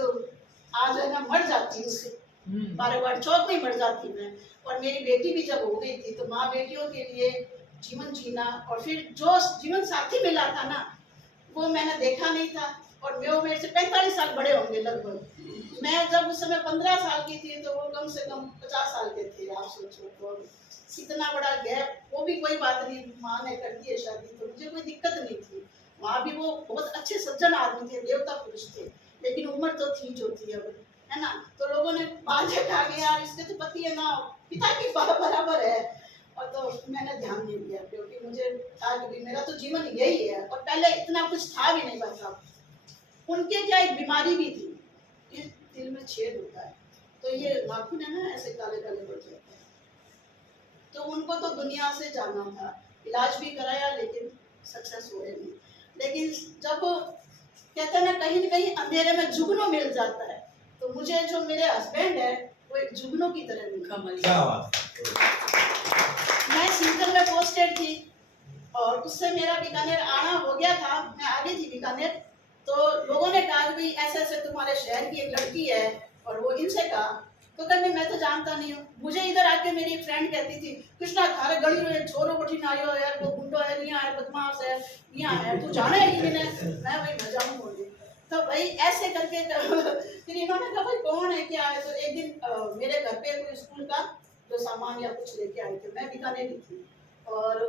आज है ना मर जाती हूँ, बार बार चौक में मर जाती मैं। और मेरी बेटी भी जब हो गई थी तो माँ बेटियों के लिए जीवन जीना, और फिर जो जीवन साथी मिला था ना वो मैंने देखा नहीं था। और वो मेरे से 45 साल बड़े होंगे लगभग। मैं जब उस समय 15 साल की थी तो वो कम से कम 50 साल के थे, आप सोचो। तो इतना बड़ा गैप, वो भी कोई बात नहीं, माँ ने कर दी है शादी तो मुझे कोई दिक्कत नहीं थी। वहाँ भी वो बहुत अच्छे सज्जन आदमी थे, देवता पुरुष थे, लेकिन उम्र तो थी जो थी अब, है ना। तो लोगों ने बाद में कहा कि यार इसके तो पति है ना पिता की बराबर है, और तो मैंने ध्यान नहीं दिया, क्योंकि मुझे था कि मेरा तो जीवन यही है, और पहले इतना कुछ था भी नहीं बचा। उनके क्या एक बीमारी भी थी, इस दिल में छेद होता है, तो ये नाखून है ना ऐसे काले काले पड़ जाते हैं। तो उनको तो दुनिया से जाना था, इलाज भी कराया लेकिन सक्सेस हुए नहीं। लेकिन जब कहते हैं ना कहीं अंधेरे में जुगनू मिल जाता है, तो मुझे जो मेरे हस्बैंड है वो एक जुगनू की तरह मिला। क्या बात। मैं सिंगल में पोस्टेड थी, और उससे मेरा बीकानेर आना हो गया था, मैं आ गई थी बीकानेर। तो लोगों ने कहा कि ऐसे ऐसे तुम्हारे शहर की एक लड़की है, और वो इनसे कहा, तो कहते मैं तो जानता नहीं हूँ। मुझे इधर आके मेरी एक फ्रेंड कहती थी, कृष्णा थारे गली में छोरो बठी आयो यार, वो गुंडो है, नहीं है, बदमाश है, यहाँ है, तू जाना है कि नहीं? मैं भाई मैं जाऊँ बोली। तो भाई ऐसे करके फिर इन्होंने कहा भाई कौन है क्या है। तो एक दिन मेरे घर पे कोई स्कूल का जो सामान या कुछ लेके आए थे, मैं बीकानेर थी, और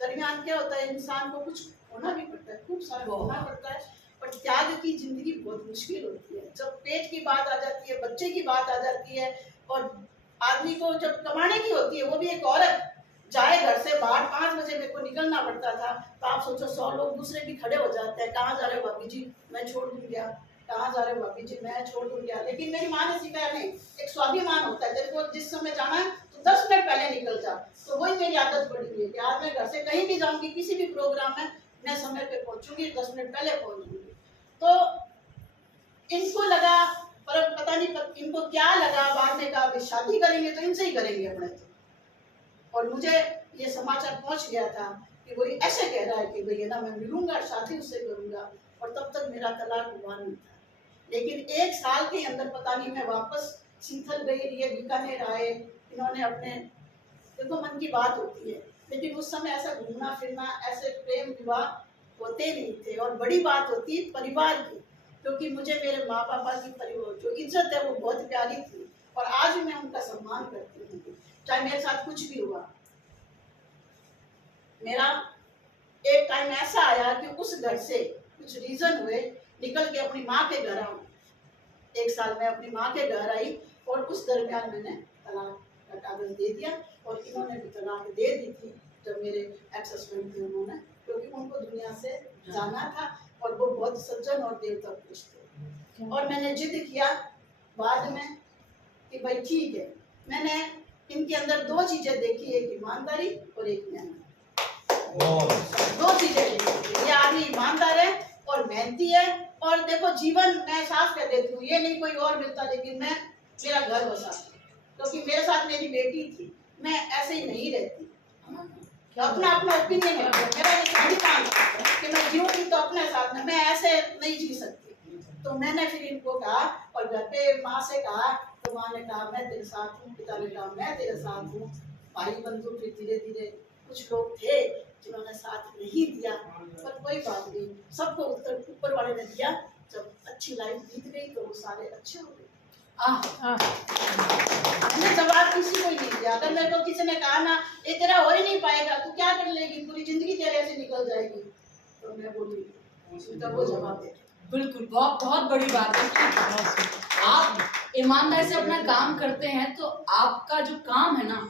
दरमियान क्या होता है, इंसान को कुछ होना भी पड़ता है, खूब सारा होना पड़ता है, पर त्याग की जिंदगी बहुत मुश्किल होती है। जब पेट की बात आ जाती है, बच्चे की बात आ जाती है, और आदमी को जब कमाने की होती है, वो भी एक औरत जाए घर से बाहर, 5 बजे मेरे को निकलना पड़ता था। तो आप सोचो 100 लोग दूसरे भी खड़े हो जाते हैं, कहाँ जा रहे हो भाभी जी, मैं छोड़ दूँ क्या, कहाँ जा रहे हो भाभी जी, मैं छोड़ दूँ क्या। लेकिन मेरी माँ ने सिखाया नहीं, एक स्वाभिमान होता है, तेरे को जिस समय जाना है तो 10 मिनट पहले निकल जा। तो वही मेरी आदत पड़ी हुई है कि आज मैं घर से कहीं भी जाऊंगी, किसी भी प्रोग्राम में मैं समय पे पहुंचूंगी, 10 मिनट पहले पहुंचूंगी। तो इनको लगा, पर पता नहीं इनको क्या लगा, बाद में कहा शादी करेंगे तो इनसे ही करेंगे अपने। तो और मुझे ये समाचार पहुंच गया था कि वो ऐसे कह रहा है कि भैया ना मैं मिलूंगा, शादी उससे करूंगा, और तब तक मेरा तलाक हुआ नहीं था। लेकिन 1 साल के अंदर पता नहीं मैं वापस सीथल गई, ये बीकानेर आए, इन्होंने अपने, देखो मन की बात होती है, लेकिन उस समय ऐसा घूमना फिरना, ऐसे प्रेम विवाह होते नहीं थे। और बड़ी बात होती है परिवार की, क्योंकि मुझे मेरे माँ पापा की परिवार जो इज्जत है वो बहुत प्यारी थी, और आज भी मैं उनका सम्मान करती हूँ, चाहे मेरे साथ कुछ भी हुआ। मेरा एक टाइम ऐसा आया कि उस घर से कुछ रीजन हुए निकल के अपनी माँ के घर आऊँ। 1 साल में अपनी माँ के घर आई, और उस दरमियान मैंने तलाक का कागज दे दिया, और इन्होंने भी तलाक दे दी थी जब मेरे एक्स हस्बैंड थे उन्होंने, क्योंकि उनको दुनिया से जाना था, और वो बहुत सज्जन और देवता पुरुष थे। और मैंने जिद किया बाद में कि भाई ठीक है, मैंने इनके अंदर 2 चीजें देखी, एक ईमानदारी और एक मेहनत। 2 चीजें देखी, ये आदमी ईमानदार है और मेहनती है। और देखो जीवन मैं साफ कर देती हूँ, ये नहीं कोई और मिलता, लेकिन मैं मेरा घर बसा, क्योंकि मेरे साथ मेरी बेटी थी, मैं ऐसे ही नहीं रहती। अपना अपना ओपिनियन है, मेरा ये अधिकार है कि मैं जीऊँगी तो अपने साथ में, मैं ऐसे नहीं जी सकती। तो मैंने फिर इनको कहा, और घर पे माँ से कहा, तो माँ ने कहा मैं तेरे साथ हूँ, पिता ने कहा मैं तेरे साथ हूँ। भाई बंधु फिर धीरे धीरे कुछ लोग थे जिन्होंने साथ नहीं दिया, पर कोई बात नहीं, सबको उत्तर ऊपर वाले ने दिया। जब अच्छी लाइफ बीत गई तो वो सारे अच्छे हो गए। मैंने जवाब किसी को ही नहीं दिया। अगर मेरे को किसी ने कहा ना ये तेरा हो ही नहीं पाएगा, तू क्या कर लेगी, पूरी जिंदगी तेरे ऐसे निकल जाएगी, तो मैं बोली तो वो जवाब दे। बिल्कुल, बहुत बहुत बड़ी बात है कि आप ईमानदारी से अपना काम करते हैं तो आपका जो काम है ना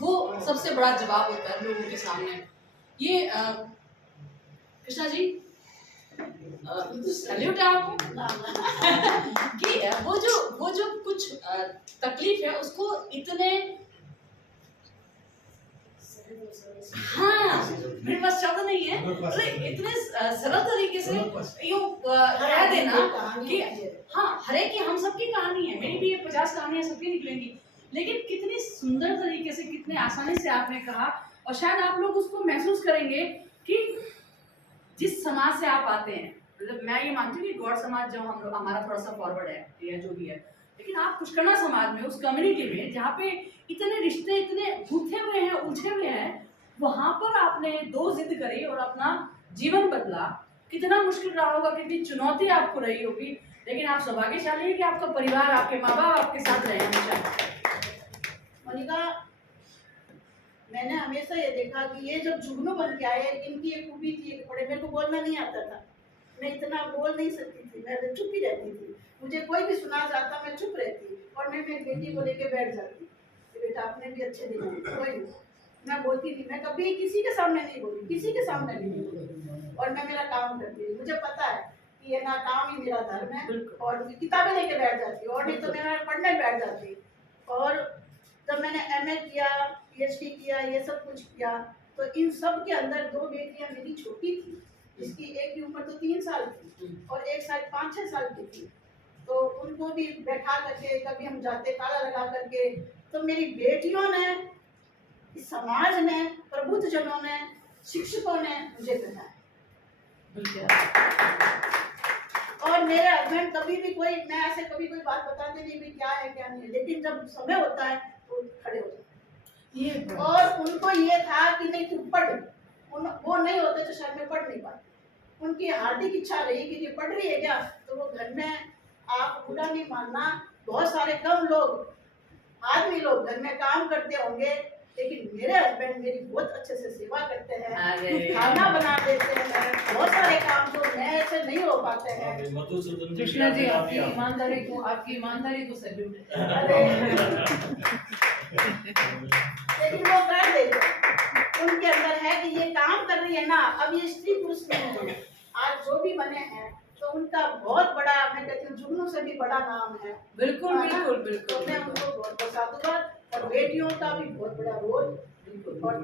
वो सबसे बड़ा जवाब होता है लोगों के सामने। ये कृष्णा जी सैल्यूट है आपको कि वो जो कुछ तकलीफ है उसको इतने, हाँ मेरे पास शब्द नहीं है, अरे इतने सरल तरीके से यूँ कह देना कि हाँ हर एक की हम सबकी कहानी है, मेरी भी ये 50 कहानियां सबकी निकलेंगी, लेकिन कितनी सुंदर तरीके से कितने आसानी से आपने कहा। और शायद आप लोग उसको महसूस करेंगे कि जिस समाज से आप आते हैं, मतलब मैं ये मानती हूँ कि गौड़ समाज जो हम लोग हमारा थोड़ा सा फॉरवर्ड है या जो भी है, लेकिन आप पुष्करना समाज में उस कम्युनिटी में जहाँ पे इतने रिश्ते इतने गूंथे हुए हैं उलझे हुए हैं, वहाँ पर आपने दो जिद करी और अपना जीवन बदला। कितना मुश्किल रहा होगा, कितनी चुनौती आपको रही होगी, लेकिन आप सौभाग्यशाली है कि आपका परिवार आपके माँ बाप आपके साथ रहे हमेशा। मोनिका, मैंने हमेशा ये देखा कि ये जब जुगनू बन के आए, इनकी एक खूबी थी कि बड़े मेरे को बोलना नहीं आता था, मैं इतना बोल नहीं सकती थी, मैं चुप ही रहती थी, मुझे कोई भी सुना जाता मैं चुप रहती और मैं मेरी बेटी को लेके बैठ जाती कि बेटा आपने भी अच्छे दिन कोई नहीं, मैं बोलती थी, मैं कभी किसी के सामने नहीं बोली, किसी के सामने नहीं बोली, और मैं मेरा काम करती थी। मुझे पता है कि ये ना काम ही मेरा धर्म है, और किताबें लेके बैठ जाती और नहीं तो मैं पढ़ने बैठ जाती। और जब मैंने MA किया, PhD किया, ये सब कुछ किया, तो इन सब के अंदर दो बेटियां मेरी छोटी थी, जिसकी एक की उम्र तो 3 साल थी और एक शायद 5-6 साल की थी, तो उनको भी बैठा करके कभी हम जाते ताला लगा करके, तो मेरी बेटियों ने, इस समाज ने, प्रबुद्धजनों ने, शिक्षकों ने मुझे बताया। और मेरे हस्बैंड कभी भी कोई, मैं ऐसे कभी कोई बात बताते नहीं भी क्या है क्या नहीं है, लेकिन जब समय होता है तो खड़े हो जाते। और उनको ये था कि नहीं तू पढ़, वो नहीं होते तो शायद मैं पढ़ नहीं पाती। उनकी हार्दिक इच्छा रही कि ये पढ़ रही है क्या, तो वो घर में, आप बुरा नहीं मानना, बहुत सारे कम लोग, आदमी लोग घर में काम करते होंगे, लेकिन मेरे हस्बैंड मेरी बहुत अच्छे से सेवा करते हैं, खाना बना देते हैं, बहुत सारे काम जो मैं से नहीं हो पाते हैं। कृष्णा जी आपकी ईमानदारी को सैल्यूट है। लेकिन वो कर देते, उनके अंदर है कि ये काम कर रही है ना, अब ये स्त्री पुरुष नहीं है, आज जो भी बने हैं तो उनका बहुत बड़ा, मैं कहती हूँ जुगनू से भी बड़ा नाम है। बिल्कुल बिल्कुल बिल्कुल, तो मैं उनको बहुत बहुत साधुवाद, और बेटियों का भी बहुत बड़ा रोल, और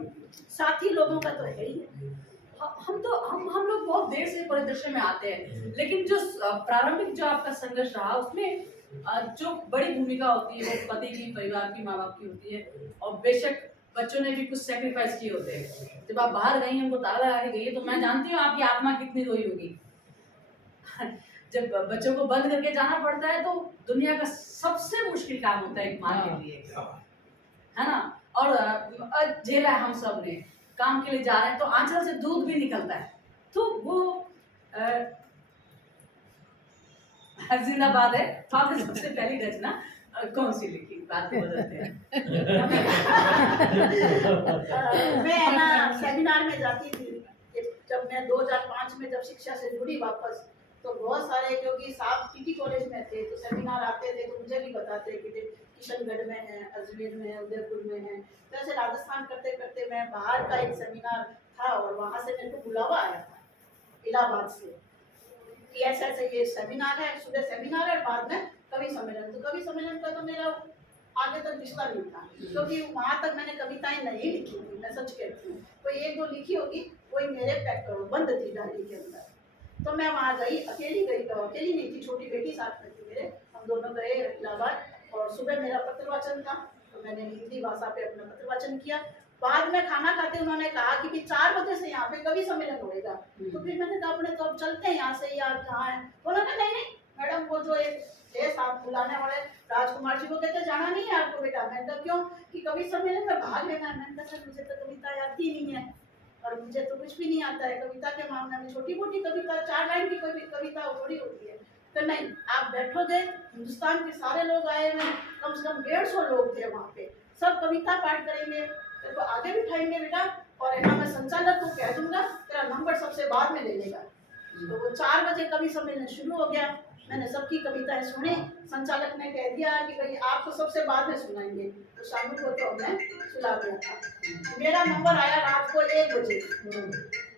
साथी लोगों का तो है ही है। हम लोग बहुत देर से परिदृश्य में आते हैं, लेकिन जो प्रारंभिक जो आपका संघर्ष रहा उसमें जो बड़ी भूमिका होती है वो पति की, परिवार की, माँ बाप की होती है, और बेशक बच्चों ने भी कुछ सेक्रीफाइस किए होते हैं। जब आप बाहर गई, हमको ताला लगा के गई, तो मैं जानती हूँ आपकी आत्मा कितनी रोई होगी। जब बच्चों को बंद करके जाना पड़ता है तो दुनिया का सबसे मुश्किल काम होता है एक माँ के लिए, है ना। और झेला है हम सब ने, काम के लिए जा रहे हैं तो आंचल से दूध भी निकलता है, तो वो जिंदाबाद है। तो आपने सबसे पहली रचना कौन सी लिखी, बात बदलते हैं। मैं ना सेमिनार में जाती थी, जब मैं 2005 में जब शिक्षा से जुड़ी वापस, तो बहुत सारे, क्योंकि साहब TT कॉलेज में थे तो सेमिनार आते थे, तो मुझे भी बताते कि किशनगढ़ में है, अजमेर में है, उदयपुर में है, तो ऐसे राजस्थान करते करते मैं बाहर का एक सेमिनार था और वहाँ से मेरे को बुलावा आया था इलाहाबाद से कि ऐसे ऐसे ये सेमिनार है, सुबह सेमिनार है, बाद में कवि सम्मेलन। तो कवि सम्मेलन का तो मेरा आगे तक रिश्ता नहीं था, क्योंकि वहाँ तक मैंने कविताएं नहीं लिखी थी, मैं सच कहती हूँ, कोई 1-2 लिखी होगी, कोई मेरे पैक बंद थी डायरी के अंदर। तो मैं वहाँ गई, अकेली गई, तो अकेली नहीं थी, छोटी बेटी साथ में थी मेरे, हम दोनों गए इलाहाबाद, और सुबह मेरा पत्र वाचन था, तो मैंने हिंदी भाषा पे अपना पत्र वाचन किया। बाद में खाना खाते उन्होंने कहा कि भी 4 बजे से यहाँ पे कवि सम्मेलन होएगा, तो फिर मैंने कहा अपने तो अब चलते हैं यहाँ से, यार कहाँ है, उन्होंने नहीं नहीं मैडम मैडम वो जो एक थे साथ बुलाने वाले राजकुमार जी, वो कहते जाना नहीं है आपको बेटा। मैंने कहा क्यों? कि कवि सम्मेलन में भाग लेना है। मैंने कहा सर मुझे तो कविता आती नहीं है और मुझे तो कुछ भी नहीं आता है कविता के मामले में। छोटी मोटी कविता 4 लाइन की कोई कविता थोड़ी होती है। तो नहीं, आप बैठोगे, हिंदुस्तान के सारे लोग आए हुए, कम से कम 150 लोग थे वहाँ पे, सब कविता पाठ करेंगे, तेरे को आगे बिठाएंगे बेटा, और है ना मैं संचालक को कह दूंगा तेरा नंबर सबसे बाद में ले लेगा। तो वो 4 बजे कवि सम्मेलन शुरू हो गया। मैंने सबकी कविताएं सुनी। संचालक ने कह दिया कि भाई आपको सबसे बाद में सुनाएंगे, तो शाम को तो हमने सुना दिया था। मेरा नंबर आया रात को 1 बजे,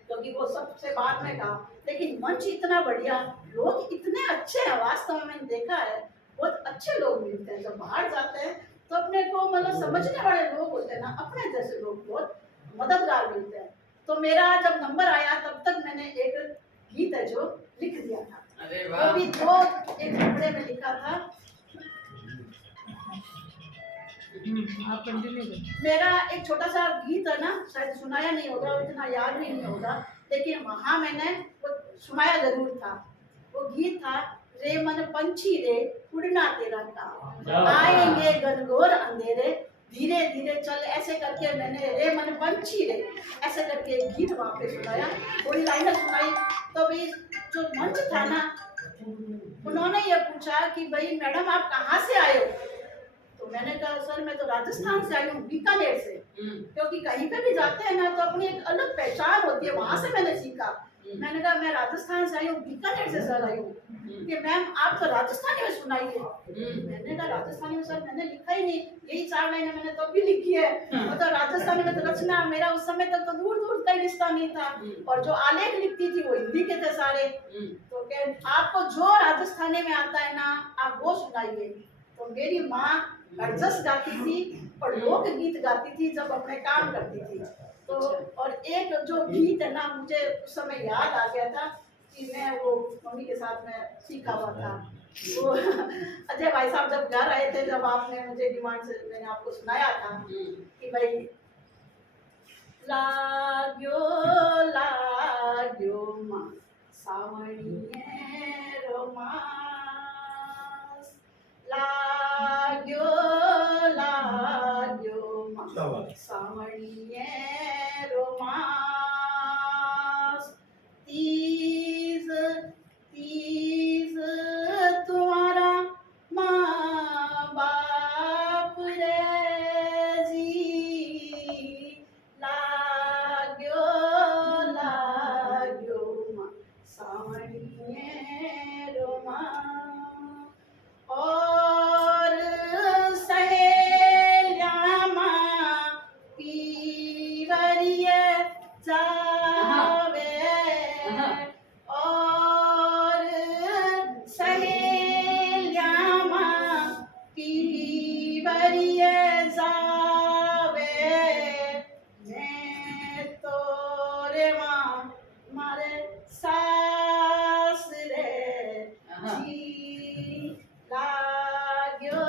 क्योंकि वो सबसे बाद में कहा। लेकिन मंच इतना बढ़िया, लोग इतने अच्छे हैं, वास्तव में मैंने देखा है बहुत अच्छे लोग मिलते हैं। जब बाहर जाते हैं तो अपने को मतलब समझने वाले लोग होते हैं ना, अपने जैसे लोग बहुत मददगार मिलते हैं। तो मेरा जब नंबर आया तब तक मैंने एक गीत है जो लिख दिया था। अरे वो वाह। भी 2 एक टुकड़े में लिखा था। आप कंटिन्यू करें। मेरा एक छोटा सा गीत है ना, शायद सुनाया नहीं होगा, इतना याद भी नहीं होगा, लेकिन वहाँ मैंने वो सुनाया जरूर था। वो गीत था, रे मन पंछी रे उड़ना तेरा काम, आएंगे घनघोर अंधेरे धीरे धीरे चल, ऐसे करके मैंने रे मन पंछी रे ऐसे करके एक गीत वहाँ पे सुनाया, थोड़ी लाइनें सुनाई। तो भाई जो मंच था ना, उन्होंने ये पूछा कि भाई मैडम आप कहाँ से आए हो? तो मैंने कहा सर मैं तो राजस्थान से आई हूँ, बीकानेर से। क्योंकि कहीं पे भी जाते हैं ना तो अपनी एक अलग पहचान होती है, वहां से मैंने सीखा। मैंने कहा मैं राजस्थान से आई हूँ, बीकानेर से सर आई हूँ, कि मैम आप तो राजस्थानी में सुनाइए। मैंने कहा राजस्थानी में सर मैंने लिखा ही नहीं, यही 4 लाइनें मैंने तब भी लिखी है। तो राजस्थानी में तो रचना, मेरा उस समय तक तो दूर दूर का रिश्ता नहीं था, और जो आलेख लिखती थी वो हिंदी के थे सारे। तो कह आपको जो राजस्थानी में आता है ना आप वो सुनाइए। तो मेरी माँ हरजस गाती थी और लोक गीत गाती थी जब अपने काम करती थी। तो और एक जो गीत है ना मुझे उस समय याद आ गया था कि मैं वो मम्मी के साथ में सीखा हुआ था। वो अजय भाई साहब जब घर आए थे, जब आपने मुझे डिमांड से मैंने आपको सुनाया था कि भाई लाग्यो लाग्यो माँ सावणिये रोमांस, लाग्यो लाग्यो माँ क्या बात है। सावणिये रोमांस, तीज तीज तुम्हारा माँ बाप रे जी, लाग्यो लाग्यो माँ सावणिये रोमांस, और सहेलियाँ माँ पीवरिये जावे, और सहेलियाँ माँ पीवरिये जावे, मैं तोरे माँ मारे सास रे जी, लाग्यो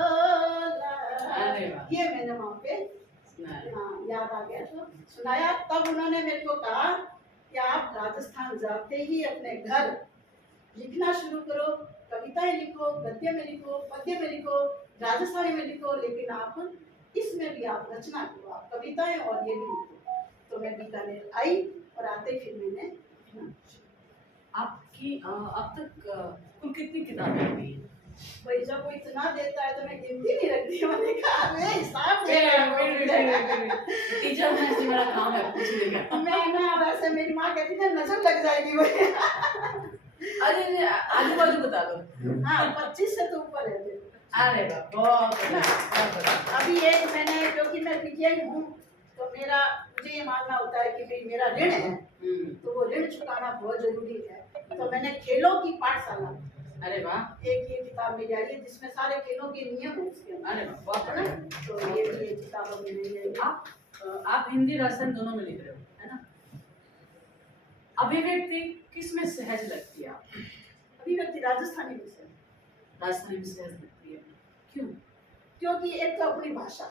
अरे वाह। ये मैंने वहाँ पे हाँ याद आ गया तो सुनाया। तब उन्होंने मेरे को कहा कि आप राजस्थान जाते ही अपने घर लिखना शुरू करो, कविताएं लिखो, गद्य में लिखो, पद्य में लिखो, राजस्थानी में लिखो, लेकिन आप इसमें भी आप रचना करो, आप कविताएं और ये भी लिखो। तो मैं बीकानेर आई और आते फिर मैंने लिखना। आपकी अब तक कुल कितनी किताबें हुई हैं? भाई जब वो इतना देता है तो मैं गिनती नहीं रखती। मैंने कहा वे हिसाब दे रहा है। टीचर में ऐसे मेरा काम है पूछने का। मैं ना वैसे मेरी माँ कहती थी नजर लग जाएगी वो। अरे आजू बाजू बता दो। हाँ 25 से तो ऊपर है मेरे। अरे वाह, बहुत बढ़िया। अभी एक मैंने, क्योंकि मैं पीटीआई हूँ तो मेरा मुझे ये मानना होता है कि भाई मेरा ऋण है तो वो ऋण चुकाना बहुत जरूरी है। तो मैंने खेलों की पाठशाला, अरे वाह, एक ये किताब मिल आई है जिसमें सारे खेलों के नियम है उसके अंदर। अरे वाह, बहुत है ना? बढ़िया। तो ये किताब अभी मिल आई है। आप हिंदी राजस्थान दोनों में लिख रहे हो, है ना? अभिव्यक्ति किस में सहज लगती है आपको? अभिव्यक्ति राजस्थानी में से, राजस्थानी में सहज लगती है, क्यों? क्योंकि एक तो अपनी भाषा,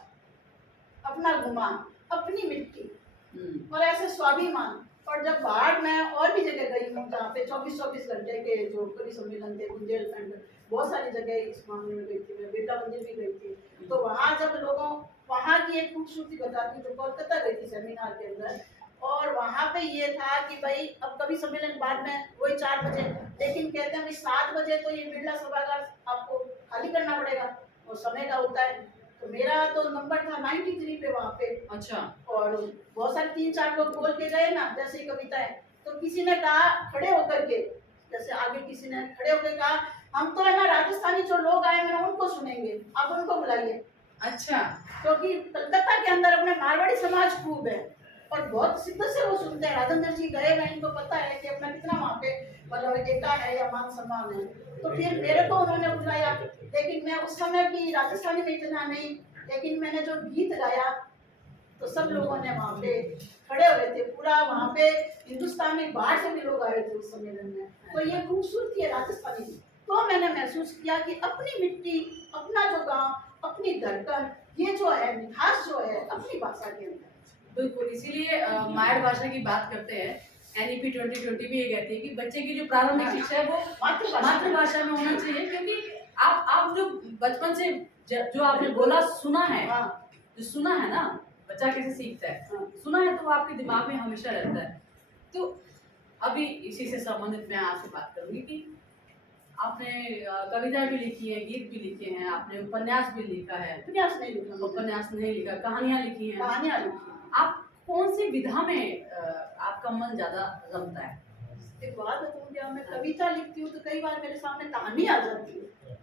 अपना गुमान, अपनी मिट्टी, हम्म, और ऐसे स्वाभिमान, और जब बाहर मैं और भी जगह गई हूँ जहाँ पे 24-24 घंटे के जो कवि सम्मेलन थे, बुंदेलखंड, बहुत सारी जगह इस मामले में गई थी, मैं बिरला मंदिर भी गई थी। तो वहाँ जब लोगों वहाँ की एक खूबसूरती बताती हूँ, तो कोलकाता गई थी सेमिनार के अंदर, और वहाँ पे ये था कि भाई अब कवि सम्मेलन बाद में वही 4 बजे, लेकिन कहते हैं भाई 7 बजे तो ये बिरला सभागार आपको खाली करना पड़ेगा, और समय का होता है। तो मेरा तो नंबर था 93 पे वहाँ पे, अच्छा। और बहुत सारे 3-4 लोग बोल के गए ना, जैसे ही कविताएं, तो किसी ने कहा खड़े होकर के, जैसे आगे किसी ने खड़े होकर कहा हम तो है ना राजस्थानी जो लोग आए हैं उनको सुनेंगे, आप उनको बुलाइए। अच्छा। क्योंकि कलकत्ता के अंदर अपने मारवाड़ी समाज खूब है और बहुत शिद्दत से वो सुनते हैं। राजेंद्र जी गए हैं, इनको पता है कि अपना कितना वहाँ पे मतलब एकता है या मान सम्मान है। तो फिर मेरे को उन्होंने बुलाया, लेकिन मैं उस समय भी राजस्थानी में इतना नहीं, लेकिन मैंने जो गीत गाया तो सब लोगों ने वहाँ पे खड़े हुए थे, पूरा वहाँ पे हिंदुस्तान में बाहर से भी लोग आए थे उस सम्मेलन में। तो ये खूबसूरती है राजस्थानी की। तो मैंने महसूस किया कि अपनी मिट्टी, अपना जो गांव, अपनी धड़कन, ये जो है मिठास जो है अपनी भाषा के अंदर। बिल्कुल, इसीलिए मायड़ भाषा की बात करते हैं। NEP 2020 भी ये कहती है कि बच्चे की जो प्रारंभिक शिक्षा है वो मातृभाषा में होना चाहिए, क्योंकि आप जो बचपन से जो आपने बोला सुना है, जो सुना है ना, बच्चा कैसे सीखता है, सुना है तो वो आपके दिमाग में हमेशा रहता है। तो अभी इसी से संबंधित मैं आपसे बात करूंगी कि आपने कविता भी लिखी है, गीत भी लिखे हैं, आपने उपन्यास भी लिखा है। उपन्यास नहीं लिखा, उपन्यास नहीं लिखा, कहानियां लिखी हैं। कहानियां लिखी। आप कौन सी विधा में आपका मन ज्यादा रमता है? एक बात बताऊं, क्या मैं कविता लिखती हूँ तो कई बार मेरे सामने कहानी आ जाती है,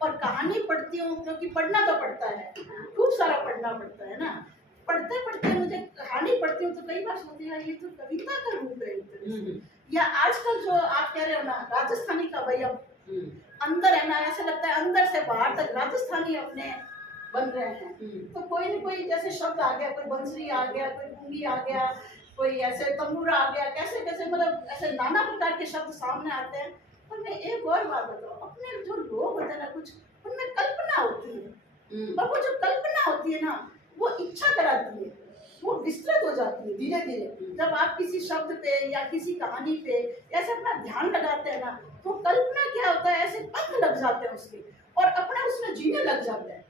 और कहानी पढ़ती हूँ क्योंकि पढ़ना तो पड़ता है, खूब सारा पढ़ना पड़ता है ना। पढ़ते पढ़ते मुझे कहानी पढ़ती हूँ तो कई बार सोचती हूँ ये तो कविता का रूप है एक तरह से। या आजकल जो आप कह रहे हो ना राजस्थानी का, भाई अब अंदर है ना, ऐसे लगता है अंदर से बाहर तक राजस्थानी अपने बन रहे हैं। तो कोई न कोई जैसे शब्द आ गया, कोई बंसरी आ गया, कोई गुंगी आ गया, कोई ऐसे तंबूरा आ गया, कैसे कैसे मतलब ऐसे नाना प्रकार के शब्द सामने आते हैं। और मैं एक और बात बताऊँ, अपने जो लोग होते हैं ना, कुछ उनमें कल्पना होती है, और वो जो कल्पना होती है ना वो इच्छा कराती है, वो विस्तृत हो जाती है धीरे धीरे। जब आप किसी शब्द पे या किसी कहानी पे ऐसे अपना ध्यान लगाते हैं ना, तो कल्पना क्या होता है, ऐसे पंख लग जाते हैं उसके, और अपना उसमें जीने लग जाते हैं।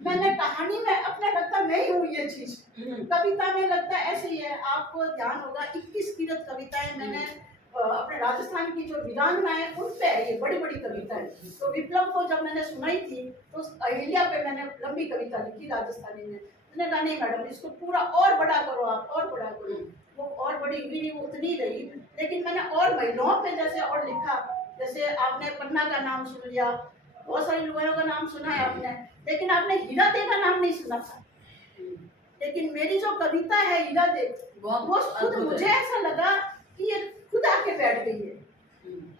मैंने कहानी में अपने लगता मैं ही हूँ ये चीज, कविता में लगता है ऐसे ही है। आपको ध्यान होगा 21 कीरत कविताएं मैंने अपने राजस्थान की जो वीरांगनाएं उन पे है, ये बड़ी बड़ी कविताएं। तो विप्लव को जब मैंने सुनाई थी तो अहिल्या पे मैंने लंबी कविता लिखी राजस्थानी में। उसने कहा नहीं मैडम इसको पूरा और बड़ा करो, आप और बड़ा करो। वो और बड़ी हुई, वो उतनी रही, लेकिन मैंने और महिलाओं पे जैसे और लिखा। जैसे आपने पन्ना का नाम सुन लिया, बहुत सारी लुगाइयों का नाम सुना है आपने, लेकिन आपने हीरा दे का नाम नहीं सुना था। लेकिन मेरी जो कविता है हीरा दे, वो खुद मुझे ऐसा लगा कि ये खुद आके बैठ गई है,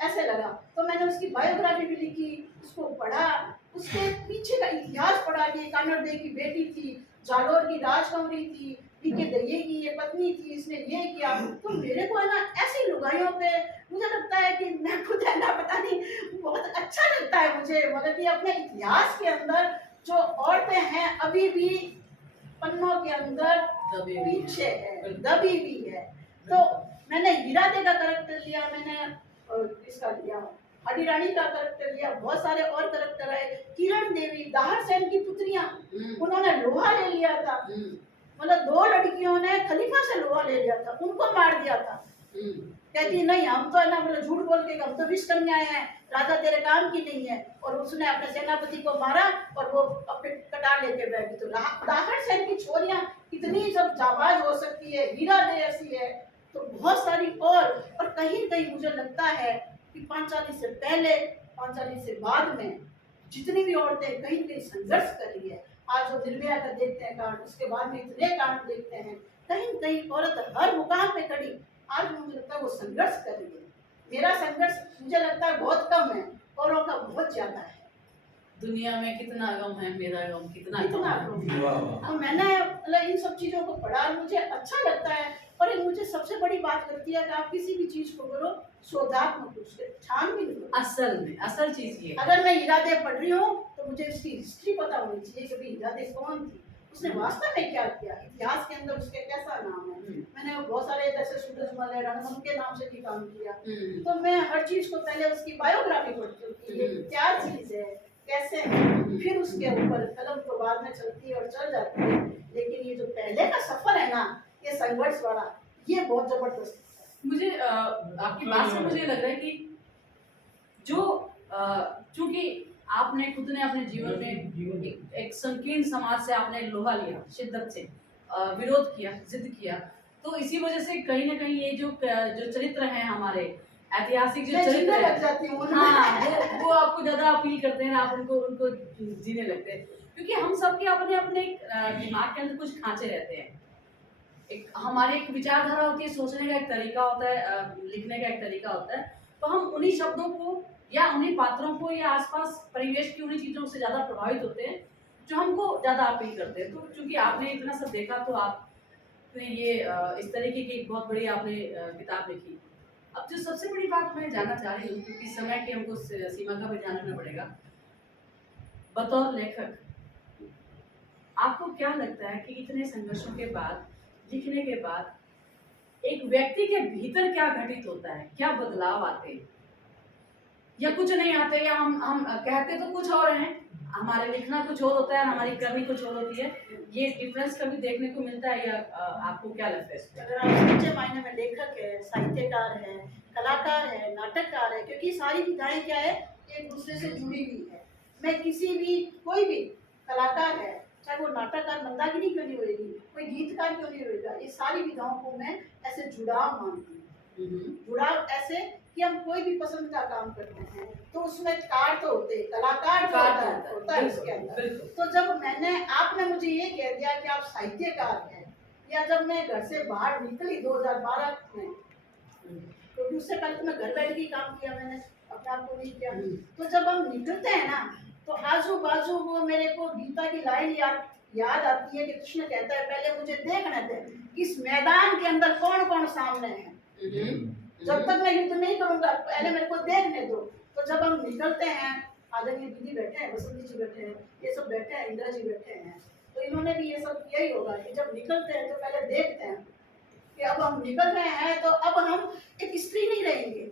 ऐसे लगा। तो मैंने उसकी बायोग्राफी भी लिखी, उसको पढ़ा, उसके पीछे का इतिहास पढ़ा कि कानड़ दे की बेटी थी, जालोर की राजकुमारी थी, पीके दहिये की ये पत्नी थी, इसने ये किया। तो मेरे को है ना ऐसी लुगाइयों पे मुझे लगता है कि मैं खुद है ना, पता नहीं बहुत अच्छा लगता है मुझे, मतलब कि अपने इतिहास के अंदर जो औरतें हैं अभी भी पन्नों के अंदर पीछे है, दबी भी है। तो मैंने हीरा दे का कैरेक्टर लिया, मैंने इसका लिया हडी रानी का कैरेक्टर लिया, बहुत सारे और कैरेक्टर आए। किरण देवी, दाहर सेन की पुत्रियां, उन्होंने लोहा ले लिया था, मतलब 2 लड़कियों ने खलीफा से लोहा ले लिया था, उनको मार दिया था। कहती नहीं हम तो है ना मतलब झूठ बोल के, हम तो विष कन्याएं हैं, राजा तेरे काम की नहीं है। और उसने अपने सेनापति को मारा और वो अपने कटार लेके बैठी। तो दाहर सेन की छोरियां इतनी जब जाबाज हो सकती है, हीरा दे ऐसी है, तो बहुत सारी और कहीं कहीं मुझे लगता है कि पांचाली से पहले, पांचाली से बाद में जितनी भी औरतें कहीं कहीं संघर्ष कर रही है। आज जो निर्भया का देखते हैं कांड, उसके बाद में इतने कांड देखते हैं, कहीं कहीं औरत हर मुकाम पे खड़ी, आज मुझे लगता है वो संघर्ष कर रही है। मेरा संघर्ष मुझे लगता है बहुत कम है, औरों का बहुत ज्यादा है। दुनिया में कितना गम है, मेरा गम कितना कितना कम कम है। है। तो मैंने मतलब इन सब चीजों को पढ़ा, मुझे अच्छा लगता है। और ये मुझे सबसे बड़ी बात करती है कि आप किसी भी चीज को करो शोधात्मक रूप से, छानबीन करो। असल में असल चीज ये है। अगर मैं हीरा दे पढ़ रही हूँ तो मुझे इसकी हिस्ट्री पता होनी चाहिए कि भाई हीरा दे कौन थी, उसने वास्तव में क्या किया, इतिहास के अंदर उसके कैसा नाम है। मैंने बहुत सारे जैसे सूरजमल है, रणमल के नाम से भी काम किया। तो मैं हर चीज को पहले उसकी बायोग्राफी पढ़ती हूँ कि ये क्या चीज है, कैसे है, फिर उसके ऊपर कलम तो बाद में चलती है और चल जाती है। लेकिन ये जो पहले का सफर है ना, ये संघर्ष वाला, ये बहुत जबरदस्त है। मुझे आपकी बात से मुझे लग रहा है कि जो चूंकि आपने खुद ने अपने जीवन में एक संकीर्ण समाज से आपने लोहा लिया, शिद्दत से विरोध किया, जिद किया, तो इसी वजह से कहीं ना कहीं ये जो चरित्र हैं हमारे ऐतिहासिक जो मैं चरित्र जीने है, लग जाती हूँ उनमें। हाँ वो आपको ज्यादा अपील करते हैं, आप उनको उनको जीने लगते हैं, क्योंकि हम सबके अपने अपने दिमाग के अंदर कुछ खांचे रहते हैं। एक हमारी एक विचारधारा होती है, सोचने का एक तरीका होता है, लिखने का एक तरीका होता है। तो हम उन्हीं शब्दों को या उन्हीं पात्रों को या आसपास परिवेश की उन्हीं चीज़ों से ज़्यादा प्रभावित होते हैं जो हमको ज़्यादा अपील करते हैं। तो क्योंकि आपने इतना सब देखा, तो आपने ये इस तरीके की एक बहुत बड़ी आपने किताब लिखी। अब जो सबसे बड़ी बात मैं जानना चाह रही हूँ, क्योंकि समय की हमको सीमा का भी ध्यान रखना पड़ेगा, बतौर लेखक आपको क्या लगता है कि इतने संघर्षों के बाद, लिखने के बाद एक व्यक्ति के भीतर क्या घटित होता है, क्या बदलाव आते हैं, या कुछ नहीं आते, या हम कहते तो कुछ और हैं, हमारे लिखना कुछ और होता है और हमारी करनी कुछ और होती है। ये डिफरेंस कभी देखने को मिलता है, या आपको क्या लगता है इस पे? अगर आप सच्चे मायने में लेखक है, साहित्यकार है, कलाकार है, नाटककार है, क्योंकि सारी विधाएं क्या है, एक दूसरे से जुड़ी हुई है। मैं किसी भी, कोई भी कलाकार है, चाहे वो नाटककार मंदाकिनी क्यों नहीं होगी, कोई गीतकार क्यों नहीं होगा, ये सारी विधाओं को मैं ऐसे जुड़ाव मानती हूँ। जुड़ाव ऐसे कि हम कोई भी पसंद का काम करते हैं तो उसमें कार तो होते हैं, कलाकार तो होता है उसके अंदर। तो जब आपने मुझे ये कह दिया कि आप साहित्यकार हैं, या जब मैं घर से बाहर निकली 2012 में, क्योंकि उससे पहले तो मैं घर बैठ के काम किया, मैंने अपने आप को नहीं किया। तो जब हम निकलते हैं ना, तो आजू बाजू वो मेरे को गीता की लाइन याद आती है कि कृष्ण कहता है, पहले मुझे देखने दे इस मैदान के अंदर कौन कौन सामने है, जब तक मैं युद्ध नहीं करूंगा पहले मेरे को देखने दो। तो जब हम निकलते हैं, आदरणीय दीदी बैठे हैं, बसंती जी बैठे हैं, ये सब बैठे हैं, इंदिरा जी बैठे हैं, तो इन्होंने भी ये सब किया ही होगा कि जब निकलते हैं तो पहले देखते हैं कि अब हम निकल रहे हैं, तो अब हम एक स्त्री नहीं रहेंगे।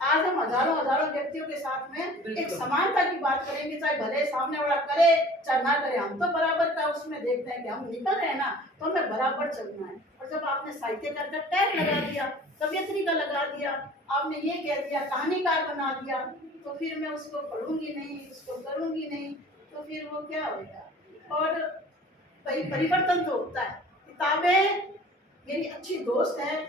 आज हम हजारों हजारों व्यक्तियों के साथ में एक समानता की बात करेंगे, चाहे भले सामने वाला करे चाहे ना करे, हम तो बराबर का उसमें देखते हैं कि हम निकल रहे हैं ना, तो हमें बराबर चलना है। और जब आपने साहित्यकार का टैग लगा दिया, कवियत्री का लगा दिया, आपने ये कह दिया कहानीकार बना दिया, तो फिर मैं उसको पढ़ूंगी नहीं, उसको करूंगी नहीं, तो फिर वो क्या होगा। और परिवर्तन तो होता है। किताबें मेरी अच्छी दोस्त है,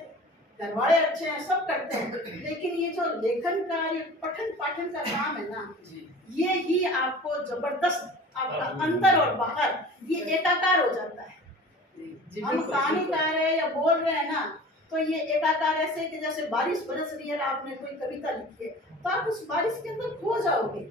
घर वाले अच्छे हैं, सब करते हैं, लेकिन ये जो लेखन का, ये पठन पाठन का काम है ना, ये ही आपको जबरदस्त, आपका अंदर और बाहर ये एकाकार हो जाता है। हम कहानीकार है या बोल रहे हैं ना, तो ये एकाकार ऐसे कि जैसे बारिश बरस रही है, आपने कोई कविता लिखी है, तो आप उस बारिश के अंदर खो जाओगे।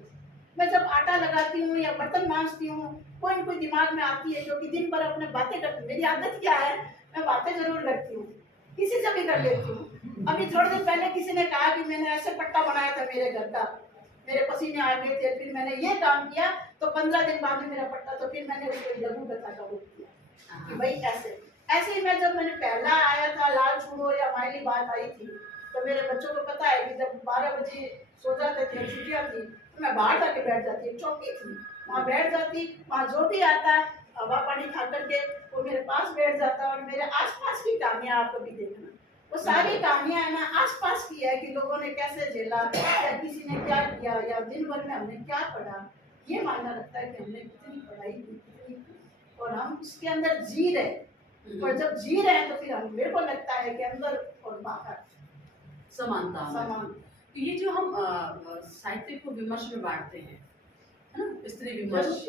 मैं जब आटा लगाती हूँ या बर्तन मांजती हूँ, कोई न कोई दिमाग में आती है, जो कि दिन भर अपने बातें करती हूँ। मेरी आदत क्या है, मैं बातें जरूर करती हूँ, किसी से भी कर लेती हूँ। अभी थोड़े दिन पहले किसी ने कहा कि मैंने ऐसे पट्टा बनाया था मेरे घर का, मेरे पसीने आ गए थे, फिर मैंने ये काम किया, तो 15 दिन बाद में मेरा पट्टा, तो फिर मैंने उसको लघु कथा का रूप किया कि भाई ऐसे ही मैं, जब मैंने पहला आया था लाल छोड़ो या माइली बात आई थी, तो मेरे बच्चों को पता है कि जब 12 बजे सो जाते थे, छुट्टियाँ थी, तो मैं बाहर जाके बैठ जाती, चौकी थी वहाँ बैठ जाती, वहाँ जो भी आता है हवा पानी खा करके वो मेरे पास बैठ जाता। और मेरे आसपास की कहानियां आप कभी देखना, वो सारी कहानियां है ना आसपास की है, कि लोगों ने कैसे झेला, या किसी ने क्या किया, या दिन भर में हमने क्या पढ़ा। ये मायना रखता है कि हमने कितनी पढ़ाई की, कितनी, और हम इसके अंदर जी रहे। और जब जी रहे हैं तो फिर हम, मेरे को लगता है कि अंदर और बाहर समानता। समान। तो ये जो हम साहित्य को विमर्श में बांटते हैं, है ना, स्त्री विमर्श,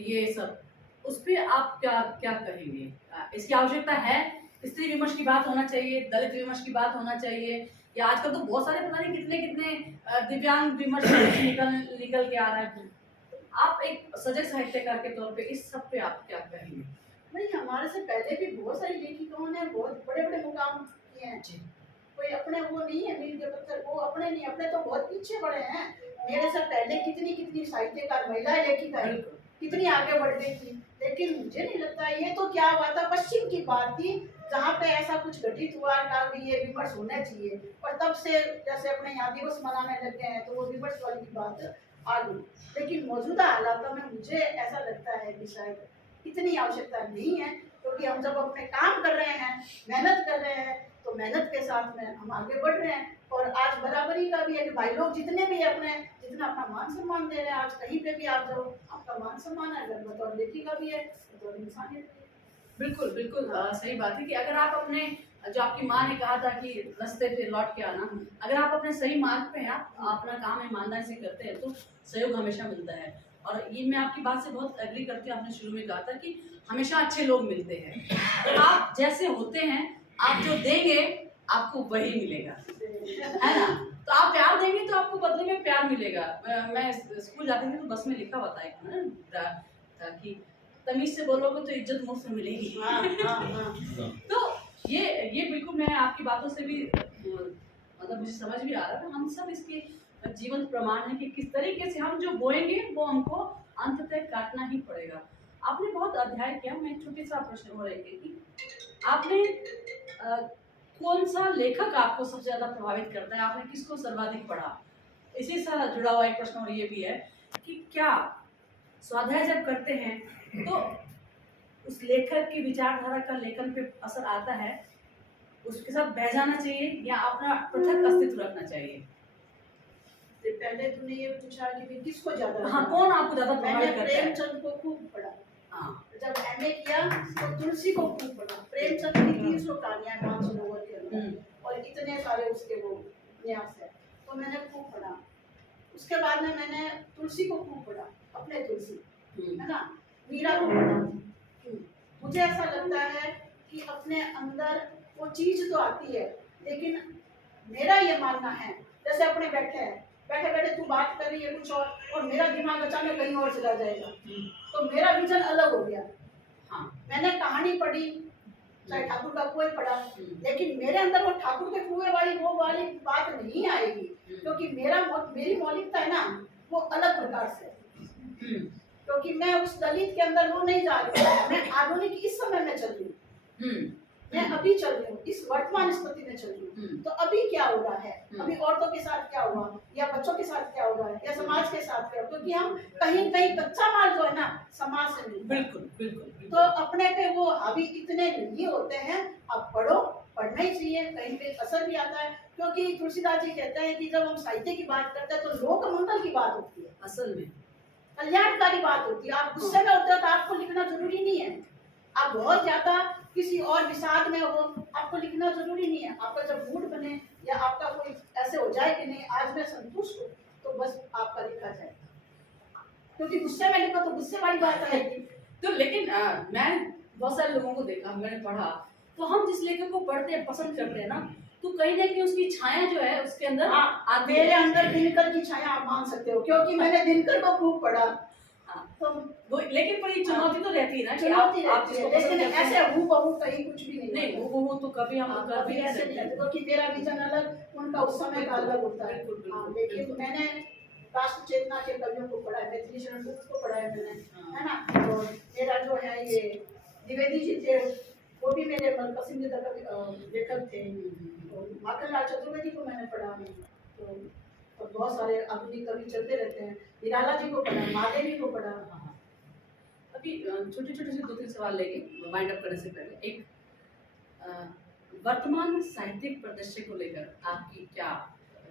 ये सब, उस पे आप क्या क्या कहेंगे? इसकी आवश्यकता है? स्त्री विमर्श की बात होना चाहिए, दलित विमर्श की बात होना चाहिए, या आजकल तो बहुत सारे पता नहीं कितने कितने दिव्यांग विमर्श निकल के आ रहा है। आप एक सजग साहित्यकार के तौर पे इस सब पे आप क्या कहेंगे? नहीं, हमारे से पहले भी बहुत सारी लेखिकाओं ने बहुत बड़े बड़े मुकाम किए हैं। कोई अपने वो नहीं है मील के पत्थर, वो अपने नहीं, अपने तो बहुत पीछे पड़े हैं। मेरे से पहले कितनी कितनी साहित्यकार महिलाएं लेखिका है, कितनी आगे बढ़ गई थी। लेकिन मुझे नहीं लगता, ये तो क्या हुआ था, पश्चिम की बात थी जहाँ पे ऐसा कुछ घटित हुआ था कि ये विमर्श होना चाहिए, और तब से जैसे अपने यहाँ दिवस मनाने लग गए हैं तो वो विमर्श वाली की बात आ गई। लेकिन मौजूदा हालातों में मुझे ऐसा लगता है कि शायद इतनी आवश्यकता नहीं है, क्योंकि हम जब अपने काम कर रहे हैं, मेहनत कर रहे हैं, तो मेहनत के साथ में हम आगे बढ़ रहे हैं। और आज बराबरी का भी है कि भाई लोग जितने भी अपने जितना अपना मान सम्मान दे रहे हैं, आज कहीं पे भी आप जाओ आपका मान सम्मान है, अगर बतौर बेटी का भी है, बतौर इंसानियत भी है। बिल्कुल बिल्कुल सही बात है कि अगर आप अपने, जो आपकी माँ ने कहा था कि रास्ते पे लौट के आना, अगर आप अपने सही मार्ग पे हैं, आप अपना काम ईमानदारी से करते हैं तो सहयोग हमेशा मिलता है। और ये मैं आपकी बात से बहुत एग्री करती हूँ। आपने शुरू में कहा था कि हमेशा अच्छे लोग मिलते हैं, तो आप जैसे होते हैं, आप जो देंगे आपको वही मिलेगा, है ना। तो आप प्यार देंगे तो आपको बदले में प्यार मिलेगा। मैं स्कूल जाती थी तो बस में लिखा हुआ था एक ना कि तमीज से बोलोगे तो इज्जत मुंह से मिलेगी। हाँ, हाँ, हाँ। तो ये बिल्कुल मैं आपकी बातों से भी मतलब मुझे समझ भी आ रहा है। हम सब इसके जीवंत प्रमाण है कि किस तरीके से हम जो बोएंगे वो हमको अंत तक काटना ही पड़ेगा। आपने बहुत अध्याय किया। मैं एक छोटी सा प्रश्न हो रही थी कि आपने कौन सा लेखक आपको सबसे ज्यादा प्रभावित करता है, आपने किसको सर्वाधिक पढ़ा? इसी से जुड़ा हुआ एक प्रश्न और ये भी है कि क्या स्वाध्याय जब करते हैं तो उस लेखक की विचारधारा का लेखन पे असर आता है, उसके साथ बह जाना चाहिए या अपना पृथक अस्तित्व रखना चाहिए? तो पहले तुमने ये पूछा कि भी किसको ज्यादा हाँ, पढ़ा? कौन आपको ज्यादा मैंने प्रभावित करता है? प्रेमचंद को खूब पढ़ा। हाँ, जब एमए किया तो तुलसी को खूब पढ़ा। प्रेमचंद की 300 कहानियां मानसरोवर के अंदर और इतने सारे उसके वो उपन्यास है, तो मैंने खूब पढ़ा। उसके बाद में मैंने तुलसी को खूब पढ़ा, अपने तुलसी, है ना, मीरा को पढ़ा। मुझे ऐसा लगता है कि अपने अंदर वो चीज तो आती है, लेकिन मेरा ये मानना है, जैसे अपने बैठे बैठे तू बात कर रही है कुछ और मेरा दिमाग अचानक कहीं और चला जाएगा, तो मेरा विजन अलग हो गया। हाँ, मैंने कहानी पढ़ी, चाहे ठाकुर का कोई पढ़ा, लेकिन मेरे अंदर वो ठाकुर के कुएं वाली वो वाली बात नहीं आएगी, क्योंकि मेरी मौलिकता है ना वो अलग प्रकार से है। क्योंकि मैं उस दलित के अंदर वो नहीं जा रही हूँ, मैं आधुनिक इस समय में चल रही हूँ, मैं अभी चल रही हूँ, इस वर्तमान स्थिति में चल रही हूँ। तो अभी क्या हो रहा है, अभी औरतों के साथ क्या हुआ, या बच्चों के साथ क्या हो रहा है, या समाज के साथ क्या, क्योंकि हम कहीं कहीं कच्चा माल जो है ना समाज से मिलता है। बिल्कुल बिल्कुल। तो अपने पे वो हावी इतने नहीं होते हैं। आप पढ़ो, पढ़ना ही चाहिए, कहीं पे असर भी आता है, क्योंकि तुलसीदास जी कहते हैं कि जब हम साहित्य की बात करते हैं तो लोक मंगल की बात होती है, असल में कल्याणकारी बात होती है। आप गुस्से में होते हो तो आपको लिखना जरूरी नहीं है, आप बहुत ज्यादा किसी और विषाद में हो आपको लिखना जरूरी नहीं है। आपका जब मूड बने या आपका कोई ऐसे हो जाए कि नहीं आज मैं संतुष्ट हूँ, तो बस आपका लिखा जाए, क्योंकि गुस्से में लिखो तो गुस्से वाली बात आएगी। तो लेकिन मैं बहुत सारे लोगों को देखा, मैंने पढ़ा, तो हम जिस लेखक को पढ़ते हैं पसंद करते हैं ना, तो कहीं ना कहीं उसकी छाया जो है उसके अंदर आती है। मेरे अंदर दिनकर की छाया आप मान सकते हो, क्योंकि मैंने दिनकर को खूब पढ़ा। तो वो लेकिन बड़ी चुनौती तो रहती है ना कि चुनौती आप रहती जिसको है, पसंद लेकिन करते हैं। ऐसे हूबहू कहीं कुछ भी नहीं नहीं होता। वो तो कभी हम कर कभी भी नहीं ऐसे नहीं सकते। रहते, क्योंकि मेरा विजन अलग, उनका उस समय का अलग होता है। बिल्कुल, बिल्कुल, लेकिन बिल्कुल। मैंने राष्ट्र चेतना के कवियों को पढ़ा है, मैथिली शरण गुप्त को पढ़ा है मैंने, है ना। और मेरा जो है ये द्विवेदी जी थे, वो भी मेरे मन पसंदीदा लेखक थे। और माखनलाल चतुर्वेदी को मैंने पढ़ा, तो और बहुत सारे आधुनिक कवि चलते रहते हैं। निराला जी को पढ़ा, महादेवी को पढ़ा। अभी छोटे छोटे से 2-3 सवाल लेके वाइंड अप करने से पहले, एक वर्तमान साहित्यिक परिदृश्य को लेकर आपकी क्या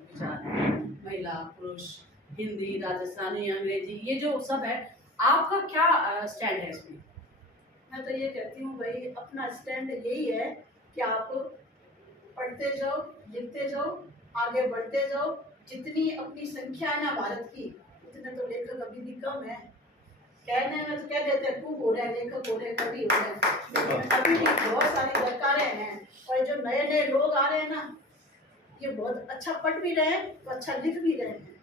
विचार है? महिला, पुरुष, हिंदी, राजस्थानी, अंग्रेजी, ये जो सब है, आपका क्या स्टैंड है इसमें? मैं तो ये कहती हूँ भाई, अपना स्टैंड यही है कि आप पढ़ते जाओ, लिखते जाओ, आगे बढ़ते जाओ। जितनी अपनी संख्या है ना भारत की, उतने तो लेखक अभी भी कम है। कहने में तो कह देते हैं खूब हो रहे हैं, लेखक हो रहे हैं, कवि हो रहे हैं, लेकिन अभी भी बहुत सारी दरकारें हैं। और जो नए नए लोग आ रहे हैं ना, ये बहुत अच्छा पढ़ भी रहे हैं तो अच्छा लिख भी रहे हैं,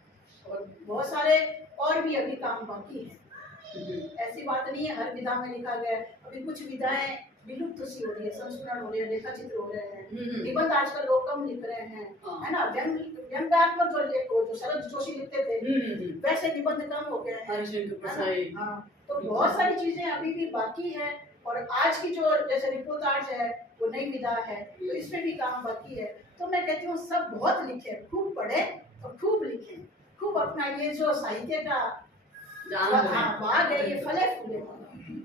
और बहुत सारे और भी अभी काम बाकी है। ऐसी बात नहीं है हर विधा में लिखा गया है, अभी कुछ विधाएं विलुप्त सी हो रही है, संस्मरण हो रही है, रेखा चित्र हो रहे हैं, हम्म। निबंध आजकल लोग कम लिख रहे हैं, हाँ। है ना। व्यंग्यात्मक जो शरद जोशी लिखते थे वैसे निबंध कम हो गए हैं, हरिशंकर है प्रसाई। ना। हाँ, तो बहुत सारी चीजें अभी भी बाकी है। और आज की जो जैसे रिपोर्टाज है वो नई विधा है, तो इसमें भी काम बाकी है। तो मैं कहती हूँ सब बहुत लिखे, खूब पढ़े और खूब लिखे, खूब अपना ये जो साहित्य का बाग है ये फले फूले।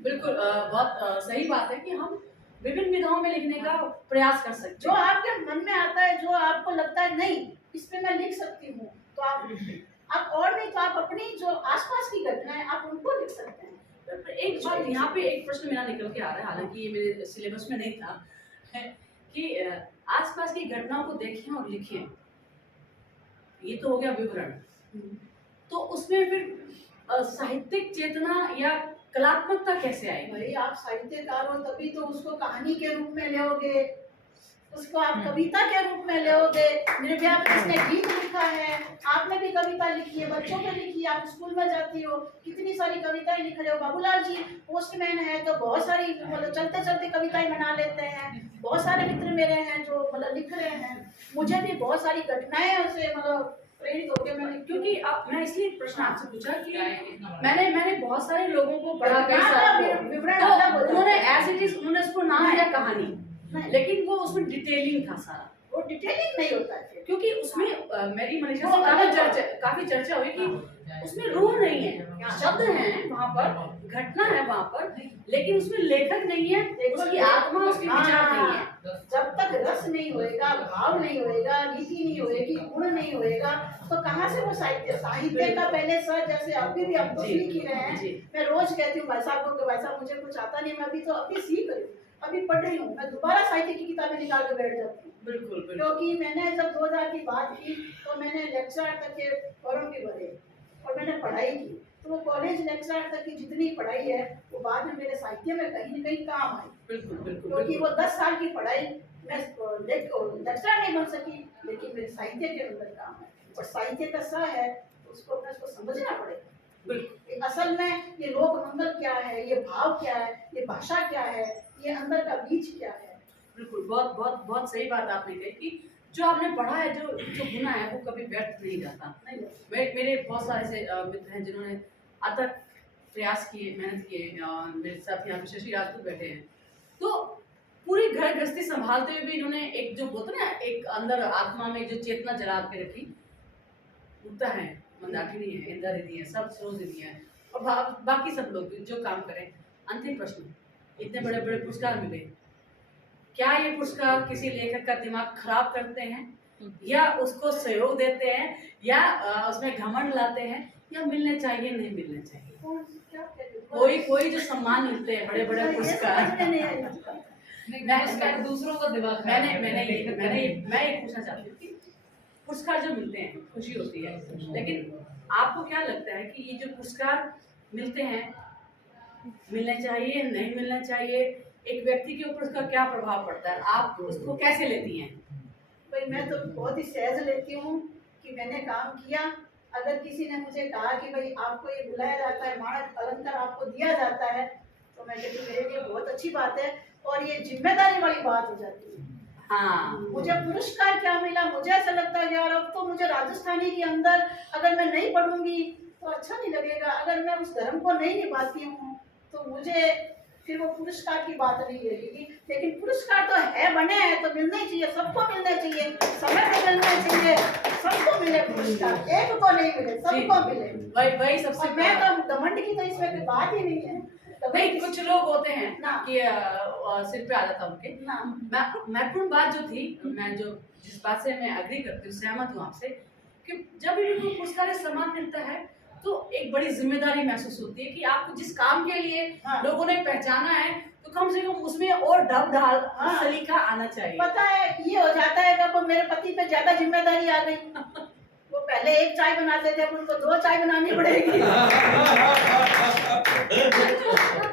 बिल्कुल बहुत सही बात है कि हम विभिन्न विधाओं में लिखने का प्रयास कर सकते जो हैं। आपके मन में आता है, जो आपको लगता है नहीं इस पे मैं लिख सकती हूँ, तो आप और नहीं तो आप अपनी जो आसपास की घटनाएं आप उनको लिख सकते हैं। एक बात यहाँ पे एक प्रश्न मेरा निकल के आ रहा है, हालांकि ये मेरे सिलेबस में नहीं था, है कि आसपास की घटनाओं को देखें और लिखें, ये तो हो गया विवरण। तो उसमें फिर साहित्यिक चेतना या कलात्मकता कैसे आएगी? भाई आप साहित्यकार हो तभी तो उसको कहानी के रूप में लोगे, उसको आप कविता के रूप में लोगे। निर्भया पे जिसने गीत लिखा है, आपने भी कविता लिखी है, बच्चों पे लिखी है, आप स्कूल में जाती हो कितनी सारी कविताएं लिख रहे हो। बाबूलाल जी पोस्टमैन है तो बहुत सारी मतलब चलते चलते कविताएं बना लेते हैं। बहुत सारे मित्र मेरे हैं जो मतलब लिख रहे हैं, मुझे भी बहुत सारी घटनाएं उससे मतलब प्रेरित होकर मैंने, क्योंकि मैं इसलिए प्रश्न आपसे पूछा कि मैंने बहुत सारे लोगों को पढ़ा, कई सारे विवरण तो अलग होता है। उन्होंने एज इट इज उन्होंने उसको नाम दिया कहानी, नहीं। लेकिन वो उसमें डिटेलिंग था सारा, वो डिटेलिंग नहीं होता है फिर। क्योंकि उसमें मेरी मनीषा से काफी चर्चा हुई कि उसमें रूह नहीं है, शब्द हैं वहाँ पर, घटना है वहाँ पर, लेकिन उसमें लेखक नहीं है, उसकी आत्मा, उसके विचार नहीं है। जब तक रस नहीं होएगा, भाव नहीं होएगा, नीति नहीं होएगी, गुण नहीं होएगा, तो कहाँ से वो साहित्य का पहले सर, जैसे अभी भी हम कुछ लिख ही रहे हैं। मैं रोज कहती हूँ भाई साहब को कि भाई साहब मुझे कुछ आता नहीं, मैं अभी सीख रही हूँ, अभी पढ़ रही हूँ, मैं दोबारा साहित्य की किताबें निकाल के बैठ जाती हूँ। बिल्कुल बिल्कुल। क्योंकि मैंने जब 2000 की बात की तो मैंने लेक्चर तक के फॉर्म भी भरे और मैंने पढ़ाई की, तो वो कॉलेज लेक्चर तक की जितनी पढ़ाई है वो बाद में मेरे साहित्य में कहीं न कहीं काम आई। बिल्कुल बिल्कुल। क्योंकि वो 10 साल की पढ़ाई मैं लेक्चर नहीं बन सकी, लेकिन मेरे साहित्य के अंदर काम है। और साहित्य का सा है तो उसको अपने उसको समझना पड़ेगा। बिल्कुल। असल में ये लोक मंगल क्या है, ये भाव क्या है, ये भाषा क्या है, ये अंदर का बीज क्या है। बिल्कुल, बहुत बहुत बहुत सही बात आपने कही कि जो आपने पढ़ा है, जो गुना है वो कभी व्यर्थ नहीं जाता। मेरे बहुत सारे ऐसे मित्र हैं जिन्होंने अथक प्रयास किए, मेहनत किए, मेरे साथ यहाँ पे शशि राजपूत बैठे हैं, तो पूरी घर गृहस्थी संभालते हुए भी इन्होंने एक जो बोलते ना, एक अंदर आत्मा में जो चेतना जला के रखी, उगता है, मंदाकिनी है, इंद्र रिधि है, सब सरोजिनी है, और बाकी सब लोग जो काम करें। अंतिम प्रश्न, इतने बड़े बड़े पुरस्कार मिले, क्या ये पुरस्कार किसी लेखक का दिमाग खराब करते हैं, या उसको सहयोग देते हैं, या उसमें घमंड लाते हैं, या मिलने चाहिए नहीं मिलने चाहिए? कोई जो सम्मान मिलते हैं, बड़े बड़े पुरस्कार, पुरस्कार दूसरों का दिमाग मैं ये पूछना चाहती हूँ कि पुरस्कार जो मिलते हैं खुशी होती है, लेकिन आपको क्या लगता है कि ये जो पुरस्कार मिलते हैं, मिलने चाहिए नहीं मिलना चाहिए, एक व्यक्ति के ऊपर उसका क्या प्रभाव पड़ता है, आप उसको कैसे लेती हैं? भाई मैं तो बहुत ही सहज लेती हूँ कि मैंने काम किया। अगर किसी ने मुझे कहा कि भाई आपको ये बुलाया जाता है, मानक अलंकार आपको दिया जाता है, तो मैं कहती हूँ मेरे लिए बहुत अच्छी बात है, और ये जिम्मेदारी वाली बात हो जाती है। हाँ, मुझे पुरस्कार क्या मिला, मुझे ऐसा लगता है यार अब तो मुझे राजस्थानी के अंदर अगर मैं नहीं पढ़ूंगी तो अच्छा नहीं लगेगा, अगर मैं उस धर्म को नहीं निभाती हूँ तो मुझे फिर वो पुरस्कार की बात नहीं लगेगी। लेकिन पुरस्कार तो है, बने हैं तो मिलने चाहिए, सबको मिलने चाहिए, समय पे मिलने चाहिए, सबको मिले पुरस्कार, एक को नहीं मिले, सबको मिले। वही सबसे मैं तो घमंड की तो इसमें कोई बात ही नहीं है। तो भाई कुछ लोग होते हैं ना कि सिर पे आ जाता उनके ना। महत्वपूर्ण बात जो थी, मैं जो जिस बात से मैं अग्री करती हूँ, सहमत हूँ आपसे, कि जब इनको पुरस्कार सम्मान मिलता है तो एक बड़ी जिम्मेदारी महसूस होती है कि आपको जिस काम के लिए लोगों ने पहचाना है, तो कम से कम उसमें और ढब ढाल सलीका आना चाहिए। पता है ये हो जाता है कि मेरे पति पे ज्यादा जिम्मेदारी आ गई, वो पहले एक चाय बनाते थे, अब उनको 2 चाय बनानी पड़ेगी।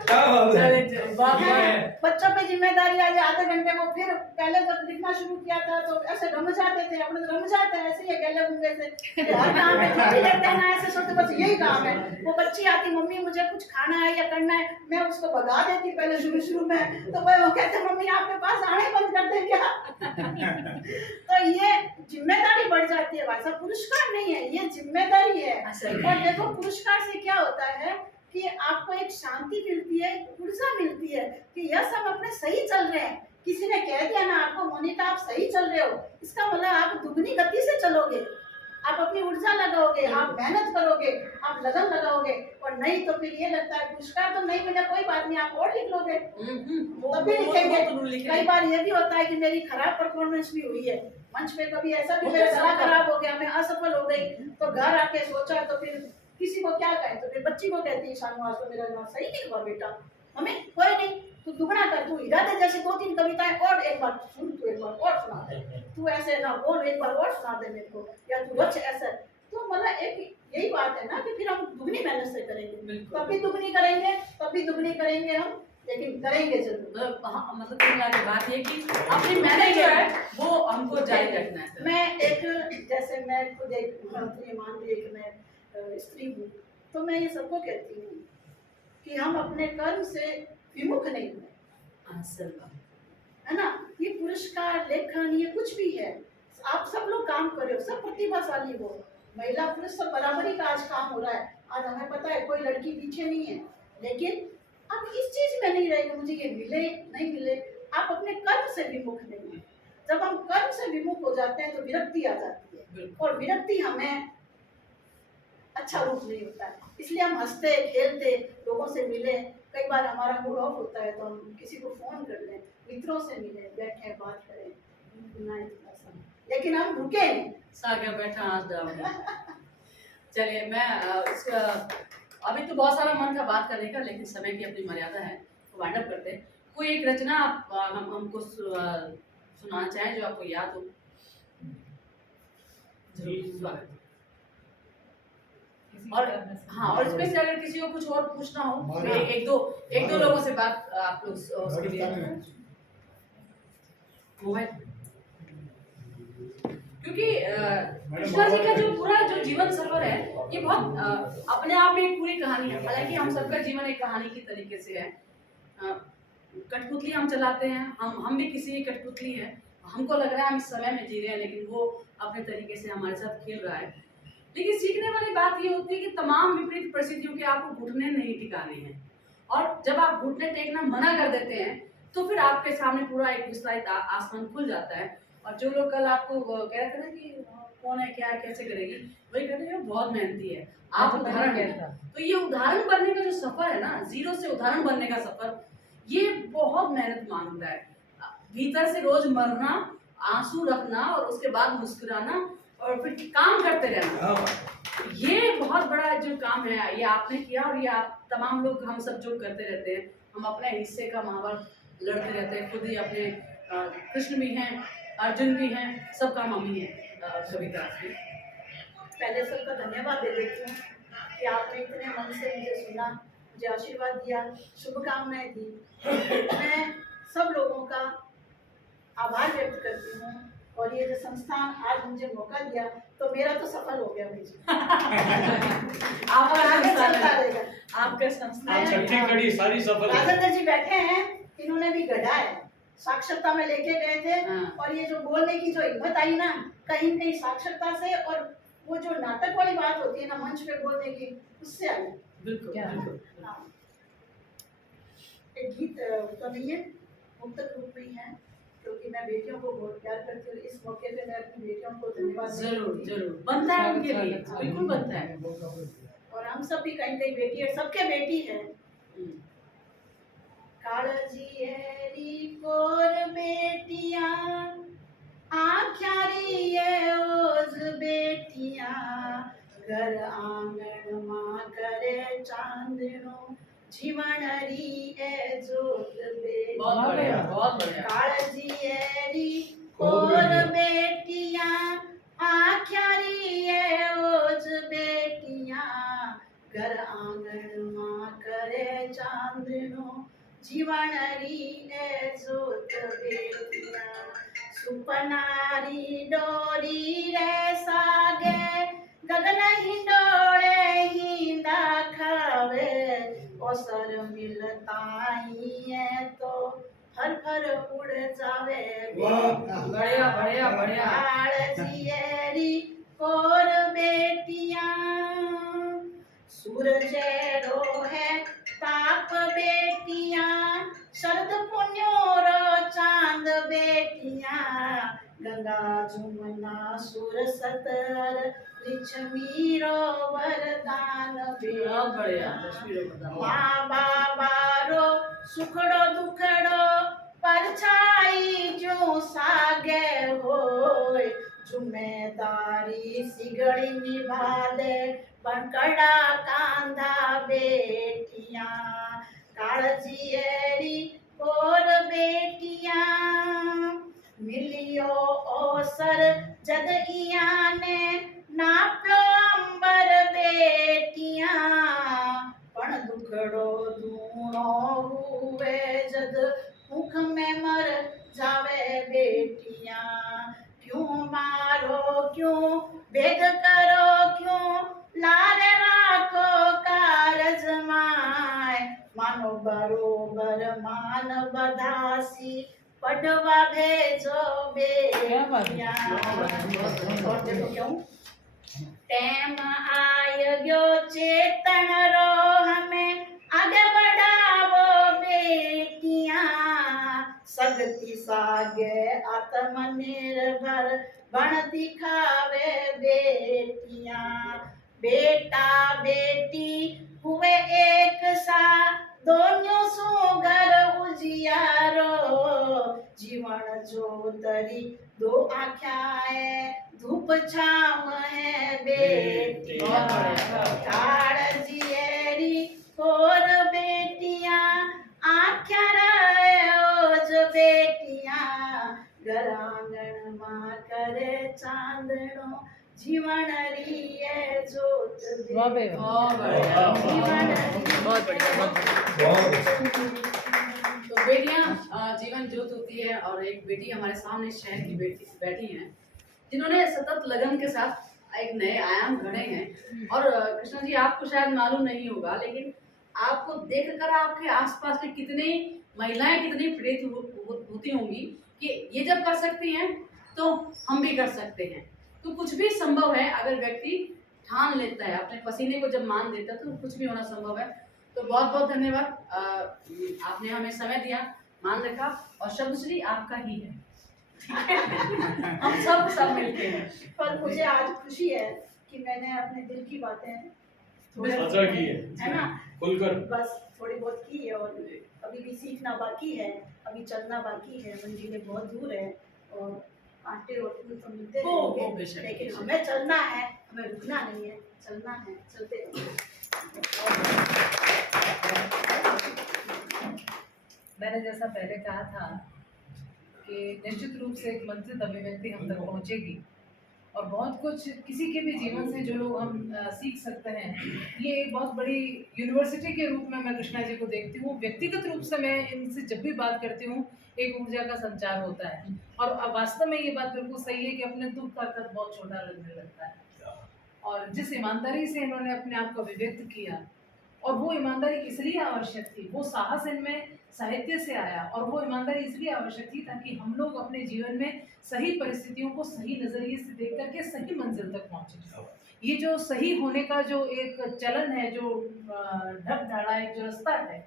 क्या बात है। चले बात है। बच्चों पे जिम्मेदारी आ जाए, आधे घंटे वो फिर पहले जब लिखना शुरू किया था तो ऐसे रम जाते थे, अपने तो रम जाते हैं ऐसे ही गले गुंगे से कि हर काम में छुट्टी लेते हैं ना, ऐसे सोचते बस यही काम है। वो बच्ची आती, मम्मी मुझे कुछ खाना है या करना है, मैं उसको भगा देती पहले शुरू में, तो वो कहते मम्मी आपके पास आने बंद कर दे क्या। तो ये जिम्मेदारी बढ़ जाती है भाई साहब, पुरस्कार नहीं है, ये जिम्मेदारी है। और देखो पुरस्कार से क्या होता है कि आपको एक शांति मिलती है, एक ऊर्जा मिलती है कि यस हम अपने सही चल रहे हैं। किसी ने कह दिया ना आपको मोनिका आप सही चल रहे हो, इसका मतलब आप दुगनी गति से चलोगे, आप अपनी ऊर्जा लगाओगे, आप मेहनत करोगे, आप लगन लगाओगे। और नहीं तो फिर ये लगता है पुरस्कार तो नहीं मिला कोई बात नहीं, आप और लिख लोगे, तब भी लिखेंगे। कई बार ये भी होता है कि मेरी खराब परफॉर्मेंस भी हुई है मंच पे, कभी ऐसा भी मेरा गला खराब हो गया, मैं असफल हो गई, तो घर आके सोचा तो फिर किसी को क्या कहे, तो फिर बच्ची को कहती है शानू आज तो मेरा गाना सही नहीं हुआ बेटा, मम्मी कोई नहीं तू दुगना कर, तू इरादे जैसे 2-3 कविताएं और एक बार सुन, तू एक बार और सुना दे, तू ऐसे ना बोल एक बार और सुना दे मेरे को, या तू रच ऐसा। तो मतलब एक यही बात है ना कि फिर हम दुगनी मेहनत से करेंगे, तब भी दुगनी करेंगे, तब भी दुगनी करेंगे हम, लेकिन करेंगे जरूर। मतलब कुल मिला के बात ये कि अपनी मेहनत जो है वो हमको जारी रखना है। मैं एक जैसे मैं खुद एक ये मान लीजिए कि मैं स्त्री हूँ, तो मैं ये सबको कहती हूँ कि हम अपने कर्म से विमुख नहीं हुए, है ना। ये पुरस्कार लेखन ये कुछ भी है, आप सब लोग काम कर रहे हो, सब प्रतिभाशाली हो, महिला पुरुष सब बराबरी का आज काम हो रहा है। आज हमें पता है कोई लड़की पीछे नहीं है, लेकिन आप इस चीज में नहीं रहेंगे मुझे ये मिले नहीं मिले, आप अपने कर्म से विमुख नहीं है। जब हम कर्म से विमुख हो जाते हैं तो विरक्ति आ जाती है, और विरक्ति हमें अच्छा रूप नहीं होता है। इसलिए हम हंसते खेलते लोगों से मिले, कई बार हमारा मूड ऑफ होता है तो हम किसी को फोन कर लें, मित्रों से मिले, बैठे बात करें, लेकिन हम रुके नहीं। सागर बैठा हाथ डाल। चलिए मैं इसका अभी तो बहुत सारा मन था बात करने का, लेकिन समय की अपनी मर्यादा है, तो वाइंड अप करते हैं। कोई एक रचना आप हमको सुनाना चाहें जो आपको याद हो? स्वागत। और हाँ, और इसमें से अगर किसी को कुछ और पूछना हो, एक दो लोगों से बात आप लोग उसके लिए मोबाइल, क्योंकि कृष्णा जी का जो पूरा जो जीवन सफर है ये बहुत अपने आप में एक पूरी कहानी है। हालांकि हम सबका जीवन एक कहानी की तरीके से है, कठपुतली हम चलाते हैं, हम भी किसी की कठपुतली है, हमको लग रहा है हम इस समय में जी रहे हैं, लेकिन वो अपने तरीके से हमारे साथ खेल रहा है। लेकिन सीखने वाली बात ये होती है कि तमाम विपरीत परिस्थितियों के आपको घुटने नहीं टिकाने हैं, और जब आप घुटने टेकना मना कर देते हैं तो फिर आपके सामने पूरा एक विस्तारित आसमान खुल जाता है। और जो लोग कल आपको कह रहे थे ना कि कौन है क्या है कैसे करेगी, वही कहते हैं बहुत मेहनती है, आप उदाहरण है। तो ये उदाहरण बनने का जो सफर है ना, जीरो से उदाहरण बनने का सफर, ये बहुत मेहनत मांगता है। भीतर से रोज मरना, आंसू रखना, और उसके बाद मुस्कुराना, और फिर काम करते रहना, ये बहुत बड़ा जो काम है ये आपने किया। और ये आप तमाम लोग हम सब जो करते रहते हैं, हम अपने हिस्से का महाभारत लड़ते रहते हैं, खुद ही अपने कृष्ण भी हैं, अर्जुन भी हैं, सबका मम्मी है कविता। पहले सबका धन्यवाद दे देती हूँ कि आपने इतने मन से मुझे सुना, मुझे आशीर्वाद दिया, शुभकामनाएं दी। मैं सब लोगों का आभार व्यक्त करती हूँ, और ये जो संस्थान आज मुझे मौका दिया तो मेरा तो सफल हो गया मुझे। आपका संस्थान छठी कड़ी सारी सफल है। राजेंद्र जी बैठे हैं, इन्होंने भी गढ़ा है, साक्षरता में लेके गए थे। और ये जो बोलने की जो हिम्मत आई ना, कहीं न कहीं साक्षरता से, और वो जो नाटक वाली बात होती है ना मंच पे बोलने की, उससे आई। बिल्कुल। हाँ। एक गीत तो नहीं है, मुक्तक रूप में ही है, क्योंकि मैं बेटियों को बहुत प्यार करती हूँ। इस मौके पे मैं अपनी बेटियों को धन्यवाद जरूर बनता है उनके लिए, बिल्कुल बनता है। और हम सब भी कहीं कहीं बेटी है, सबके बेटी है। काळजी एरी कोर बेटिया, आख्यारी ये ओज बेटिया, घर आंगण मां करे चांदनो, जीवन री ए जोत बेटिया। बहुत बढ़िया, बहुत बढ़िया। काळजी एरी कोर बेटिया, आख्यारी ओज बेटियां घर आंगण मां करे चांदनो जीवन री ए जोत बेटियां सुपनारी डोरी रे सागे गगन हिंडोळे हिंदा खावे ओसर मिलता ही है तो फर फर उड़ जावे बढ़िया बढ़िया बढ़िया काळजियेरी कोर बेटियां सूरजेरो है ताप बेटियां शरद पुण्योरो चांद बेटियां गंगा जुमना सुर सतर लिच्छमीरो वरदान बहुत बढ़िया बेटियां तस्वीरों बताओ माँ बाबारो सुखड़ो दुखड़ो परछाई जो सागे होय जुम्मेदारी सिगड़ी निभा दे बनकड़ा कांधा बेटियां काळजियेरी कोर बेटियां मिलियो ओसर जद इयाने नाप्यो अंबर बेटियां पण दुखड़ो दूणो हुए जद मुख में मर जावे बेटियां क्यों मारो क्यों भेद करो क्यों लारे राखो कारज माय मानो बरोबर मान बधासी पढ़वा भेजो बेटियां और देखो क्यों टेम आय गयो चेतन रो हमें आगे बढ़ावो बेटियां सगती सागे आत्मनिर्भर बन दिखावे बेटियां बेटा बेटी हुए एक सा दोनों सो घर उजियारो जीवन ज्योतरी दो आख्याएं धूप छाव है बेटियां काळजियेरी कोर बेटियां आख्या रहे ओज बेटियां घर आंगण मां करे चांदनो जीवन री ये जोत बहुत बढ़िया जीवन री बहुत बढ़िया तो बेटियां जीवन ज्योत होती है और एक बेटी हमारे सामने शहर की बेटी बैठी हैं जिन्होंने सतत लगन के साथ एक नए आयाम गढ़े हैं और कृष्णा जी आपको शायद मालूम नहीं होगा लेकिन आपको देखकर आपके आसपास के कितने महिलाएं कितनी प्रेरित होती होंगी कि ये जब कर सकती हैं तो हम भी कर सकते हैं तो कुछ भी संभव है अगर व्यक्ति ठान लेता है अपने पसीने को जब मान देता है तो कुछ भी होना संभव है तो बहुत बहुत धन्यवाद आपने हमें समय दिया मान रखा और शब्दश्री आपका ही है हम सब मिलके हैं पर मुझे आज खुशी है कि मैंने अपने दिल की बातें साझा की है ना खुलकर बस थोड़ी बहुत की है और अभी भी सीखना बाकी है अभी चलना बाकी है मंजिलें बहुत दूर है और कांटे और फूल तो मिलते ओ, रहेंगे बेशक, लेकिन बेशक। हमें चलना है हमें रुकना नहीं है चलना है चलते मैंने जैसा पहले कहा था कि निश्चित रूप से एक मंत्रित अभिव्यक्ति हम तक पहुंचेगी और बहुत कुछ किसी के भी जीवन से जो लोग हम सीख सकते हैं ये एक बहुत बड़ी यूनिवर्सिटी के रूप में मैं कृष्णा जी को देखती हूँ व्यक्तिगत रूप से मैं इनसे जब भी बात करती हूँ एक ऊर्जा का संचार होता है और वास्तव में ये बात बिल्कुल सही है कि अपने दुख का कद बहुत छोटा लगने लगता है और जिस ईमानदारी से इन्होंने अपने आप को अभिव्यक्त किया और वो ईमानदारी इसलिए आवश्यक थी वो साहस इनमें साहित्य से आया और वो ईमानदारी इसलिए आवश्यक थी ताकि हम लोग अपने जीवन में सही परिस्थितियों को सही नज़रिए से देख करके सही मंजिल तक पहुँचे ये जो सही होने का जो एक चलन है जो ढक ढाड़ा एक जो रास्ता है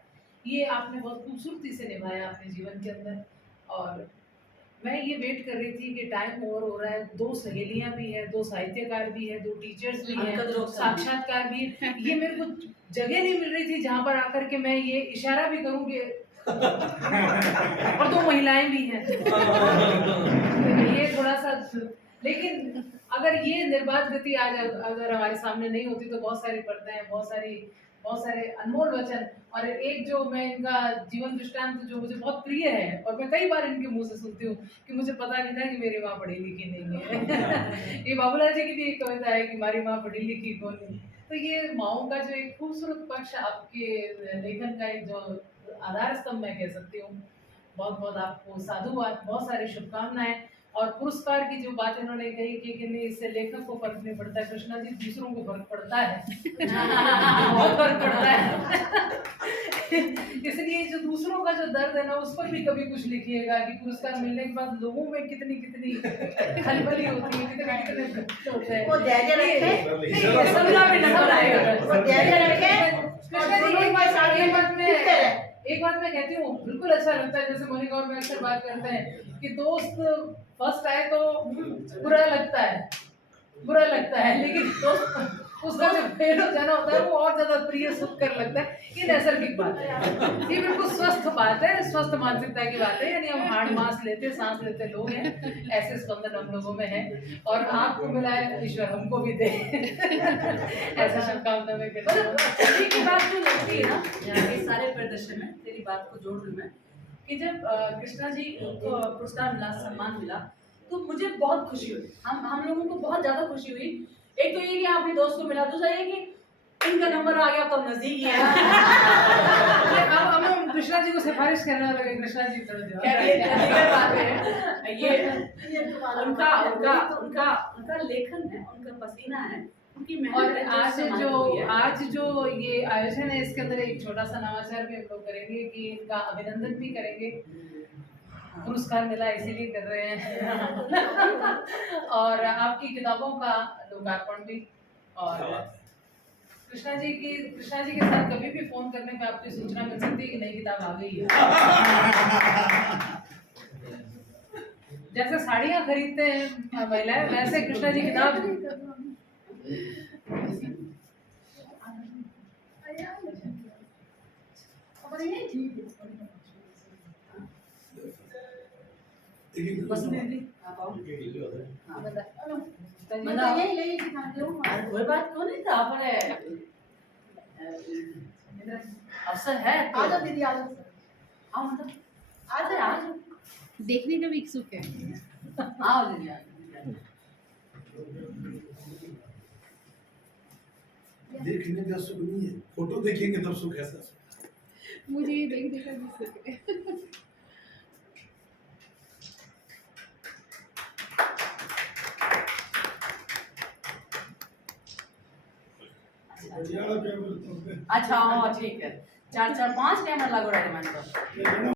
ये आपने बहुत खूबसूरती से निभाया अपने जीवन के अंदर और मैं ये वेट कर रही थी कि टाइम ओवर हो रहा है 2 सहेलियां भी है 2 साहित्यकार भी है 2 टीचर्स भी हैं साक्षात्कार भी ये मेरे को जगह नहीं मिल रही थी जहाँ पर आकर के मैं ये इशारा भी करूँ कि और 2 महिलाएं भी हैं तो ये थोड़ा सा लेकिन अगर ये निर्बाध गति आज अगर हमारे सामने नहीं होती तो बहुत सारी पर्दे हैं बहुत बहुत सारे अनमोल वचन, और एक जो मैं इनका जीवन दृष्टांत जो मुझे बहुत प्रिय है और मैं कई बार इनके मुंह से सुनती हूँ कि मुझे पता नहीं था कि मेरी माँ पढ़ी लिखी नहीं है। ये बाबूलाल जी की भी एक कविता है कि हमारी माँ पढ़ी लिखी कौन नहीं। तो ये माँओं का जो एक खूबसूरत पक्ष आपके लेखन का एक जो आधार स्तंभ मैं कह सकती हूँ। बहुत बहुत आपको साधुवाद, बहुत सारी शुभकामनाएं। और पुरस्कार की जो बात इन्होंने कही कि नहीं इससे लेखक को फर्क नहीं पड़ता है, कृष्णा जी दूसरों को फर्क पड़ता है। बहुत फर्क पड़ता है। इसलिए जो दूसरों का जो दर्द है ना उस पर भी कभी कुछ लिखिएगा कि पुरस्कार मिलने के बाद लोगों में कितनी कितनी खलबली होती है, कितने कितने कष्ट होते हैं। वो धैर्य रखे, नहीं, ये सबका भी नजर आएगा। वो धैर्य रखे, कृष्णा जी एक बात मैं कहती हूँ, बिल्कुल अच्छा लगता है, जैसे मोनिका और मैं अक्सर बात करते हैं कि दोस्त फर्स्ट आए तो बुरा लगता है, लेकिन दोस्त उसका जो फेल हो जाना होता है वो और ज्यादा प्रिय सुखकर लगता है। ये नैसर्गिक बात है, ये बिल्कुल स्वस्थ बात है, स्वस्थ मानसिकता की बात है। यानी हम हार्ड मास लेते सांस लेते लोग हैं, ऐसे स्पंदन हम लोगों में है, और आपको मिला है ईश्वर हमको भी दे। ऐसा शुभकामना में करती हूँ। एक ही बात जो लगती है ना यहाँ के सारे प्रदर्शन में, तेरी बात को जोड़ लूँ मैं, कि जब कृष्णा जी को पुरस्कार मिला, सम्मान मिला, तो मुझे बहुत खुशी हुई। हम लोगों को बहुत ज्यादा खुशी हुई। एक तो ये कि अपने दोस्त को मिला, दूसरा ये कि इनका नंबर आ गया तो नजदीक ही है। अब हम कृष्णा जी को सिफारिश करने लगे, कृष्णा जी खैर ये तरीका बात है, ये तुम्हारा उनका उनका उनका उनका लेखन है, उनका पसीना है, उनकी मेहनत और है, आज जो ये आयोजन है इसके अंदर एक छोटा सा नवाचार भी हम लोग करेंगे कि इनका अभिनंदन भी करेंगे। पुरस्कार मिला इसीलिए कर रहे हैं। और आपकी किताबों का लोकार्पण भी। और कृष्णा जी के साथ कभी भी फोन करने पे आपकी सूचना मिल सकती है कि नई किताब आ गई है। जैसे साड़ियाँ खरीदते हैं महिलाएं, वैसे कृष्णा जी किताब। बस दीदी आप आओ। मैं तो यही यही दिखाती हूँ। कोई बात क्यों नहीं था, अपने अवसर है तो आ जाओ दीदी, आ जाओ, आओ, मतलब आ जाओ, आ जाओ। देखने का भी इच्छुक है। आओ दीदी, देखने का सुख नहीं है, फोटो देखेंगे तब सुख है सर। मुझे ये देखने का भी इच्छुक है। अच्छा हाँ ठीक है, 4 4 5 कैमरा लागू रहे मन पर।